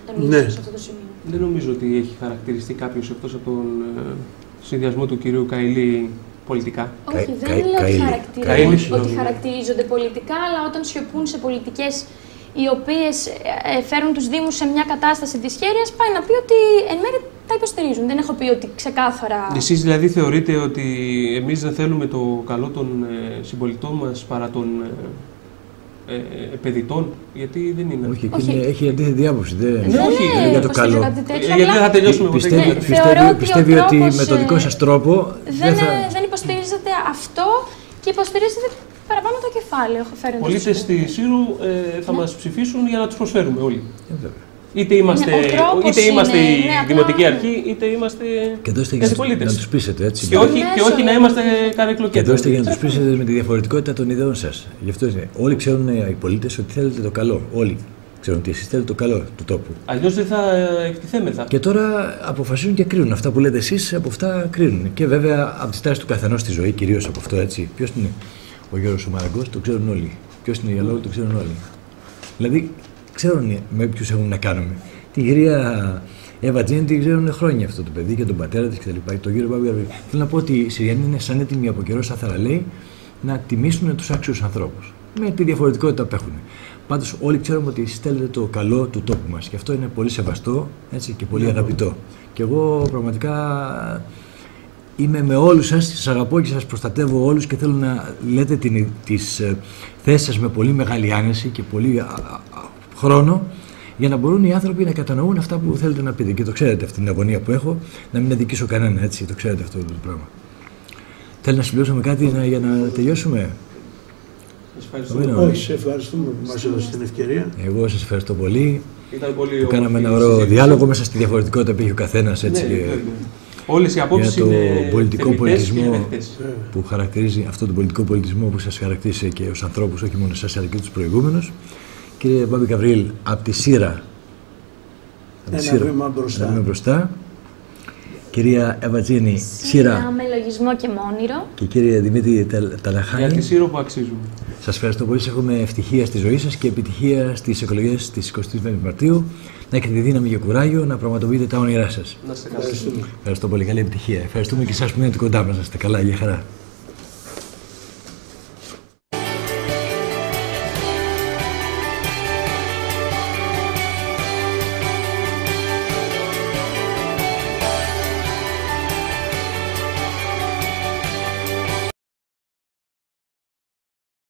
τονίσω Ναι. σε αυτό το σημείο. Δεν νομίζω ότι έχει χαρακτηριστεί κάποιο εκτός από τον συνδυασμό του κυρίου Καηλή πολιτικά. Όχι, δεν λέω ότι χαρακτηρίζονται πολιτικά, αλλά όταν σιωπούν σε πολιτικές οι οποίες φέρουν τους Δήμους σε μια κατάσταση δυσχέρειας, πάει να πει ότι εν μέρει τα υποστηρίζουν. Δεν έχω πει ότι ξεκάθαρα. Εσείς δηλαδή θεωρείτε ότι εμείς δεν θέλουμε το καλό των συμπολιτών μας παρά των επαιδητών, γιατί δεν είναι. Όχι, έχει αντίθετη άποψη. Δεν είναι για το καλό. Γιατί δεν θα τελειώσουμε ποτέ. Πιστεύει ότι με τον δικό σας τρόπο δεν υποστηρίζεται αυτό και υποστηρίζεται παραπάνω το κεφάλαιο. Οι πολίτες της Σύρου θα μας ψηφίσουν για να τους προσφέρουμε όλοι. Είτε είμαστε η Δημοτική Αρχή, είτε είμαστε οι πολίτες. Να τους πείσετε έτσι. Και όχι να είμαστε καρεκλοκέντροι. Και εδώ είστε για να τους πείσετε με τη διαφορετικότητα των ιδεών σας. Γι' αυτό όλοι ξέρουν οι πολίτες ότι θέλετε το καλό. Όλοι ξέρουν ότι εσείς θέλετε το καλό του τόπου. Αλλιώς δεν θα εκτιθέμεθα. Και τώρα αποφασίζουν και κρίνουν. Αυτά που λέτε εσείς, από αυτά κρίνουν. Και βέβαια από τη στάση του καθενός στη ζωή, κυρίως από αυτό έτσι. Ποιος είναι ο Γιώργος ο Μαραγκός, το ξέρουν όλοι. Ποιος είναι η Αλόγου, το ξέρουν όλοι. Δηλαδή, ξέρουν με ποιους έχουν να κάνουμε. Τη κυρία Εύα Τζέννη την ξέρουν χρόνια αυτό το παιδί και τον πατέρα της κτλ. Τον κύριο Παπαγιώργη. Θέλω να πω ότι οι Συριανοί είναι σαν έτοιμοι από καιρό, σαν θαραλέοι, να τιμήσουν τους άξιους ανθρώπους. Με τη διαφορετικότητα που έχουν. Πάντως, όλοι ξέρουμε ότι εσείς θέλετε το καλό του τόπου μας. Και αυτό είναι πολύ σεβαστό έτσι, και πολύ αγαπητό. Και εγώ πραγματικά είμαι με όλους σας, σας αγαπώ και σας προστατεύω όλους και θέλω να λέτε τις θέσεις σας με πολύ μεγάλη άνεση και πολύ χρόνο για να μπορούν οι άνθρωποι να κατανοούν αυτά που θέλετε να πείτε. Και το ξέρετε αυτή την αγωνία που έχω, να μην αδικήσω κανένα, έτσι, το ξέρετε αυτό το πράγμα. Θέλει να συμπληρώσουμε κάτι για να τελειώσουμε. Όχι, σε ευχαριστούμε που μας έδωσε την ευκαιρία. Εγώ σας ευχαριστώ πολύ. Που κάναμε ένα ωραίο διάλογο μέσα στη διαφορετικότητα που έχει ο καθένας. Όλες οι απόψεις για είναι τον πολιτικό πολιτισμό και που χαρακτηρίζει αυτόν τον πολιτικό πολιτισμό που σας χαρακτήρισε και ως ανθρώπους, όχι μόνο εσάς αλλά και τους προηγούμενους. Κύριε Μπάμπη Γαβρίλ, από τη Σύρα. Ένα βήμα μπροστά. Κυρία Εύα Τζέννη, Σύρα. Με λογισμό και μόνιρο. Και κύριε Δημήτρη Ταλαχάνη. Για τη Σύρο που αξίζουμε. Σας ευχαριστώ πολύ. Σας εύχομαι ευτυχία στη ζωή σας και επιτυχία στις εκλογές της 25 Μαρτίου. Να έχετε δύναμη και κουράγιο να πραγματοποιείτε τα όνειρά σας. Να είστε καλά. Ευχαριστώ πολύ. Καλή επιτυχία. Ευχαριστούμε και εσάς που μείνετε κοντά μας. Να είστε καλά. Γεια χαρά.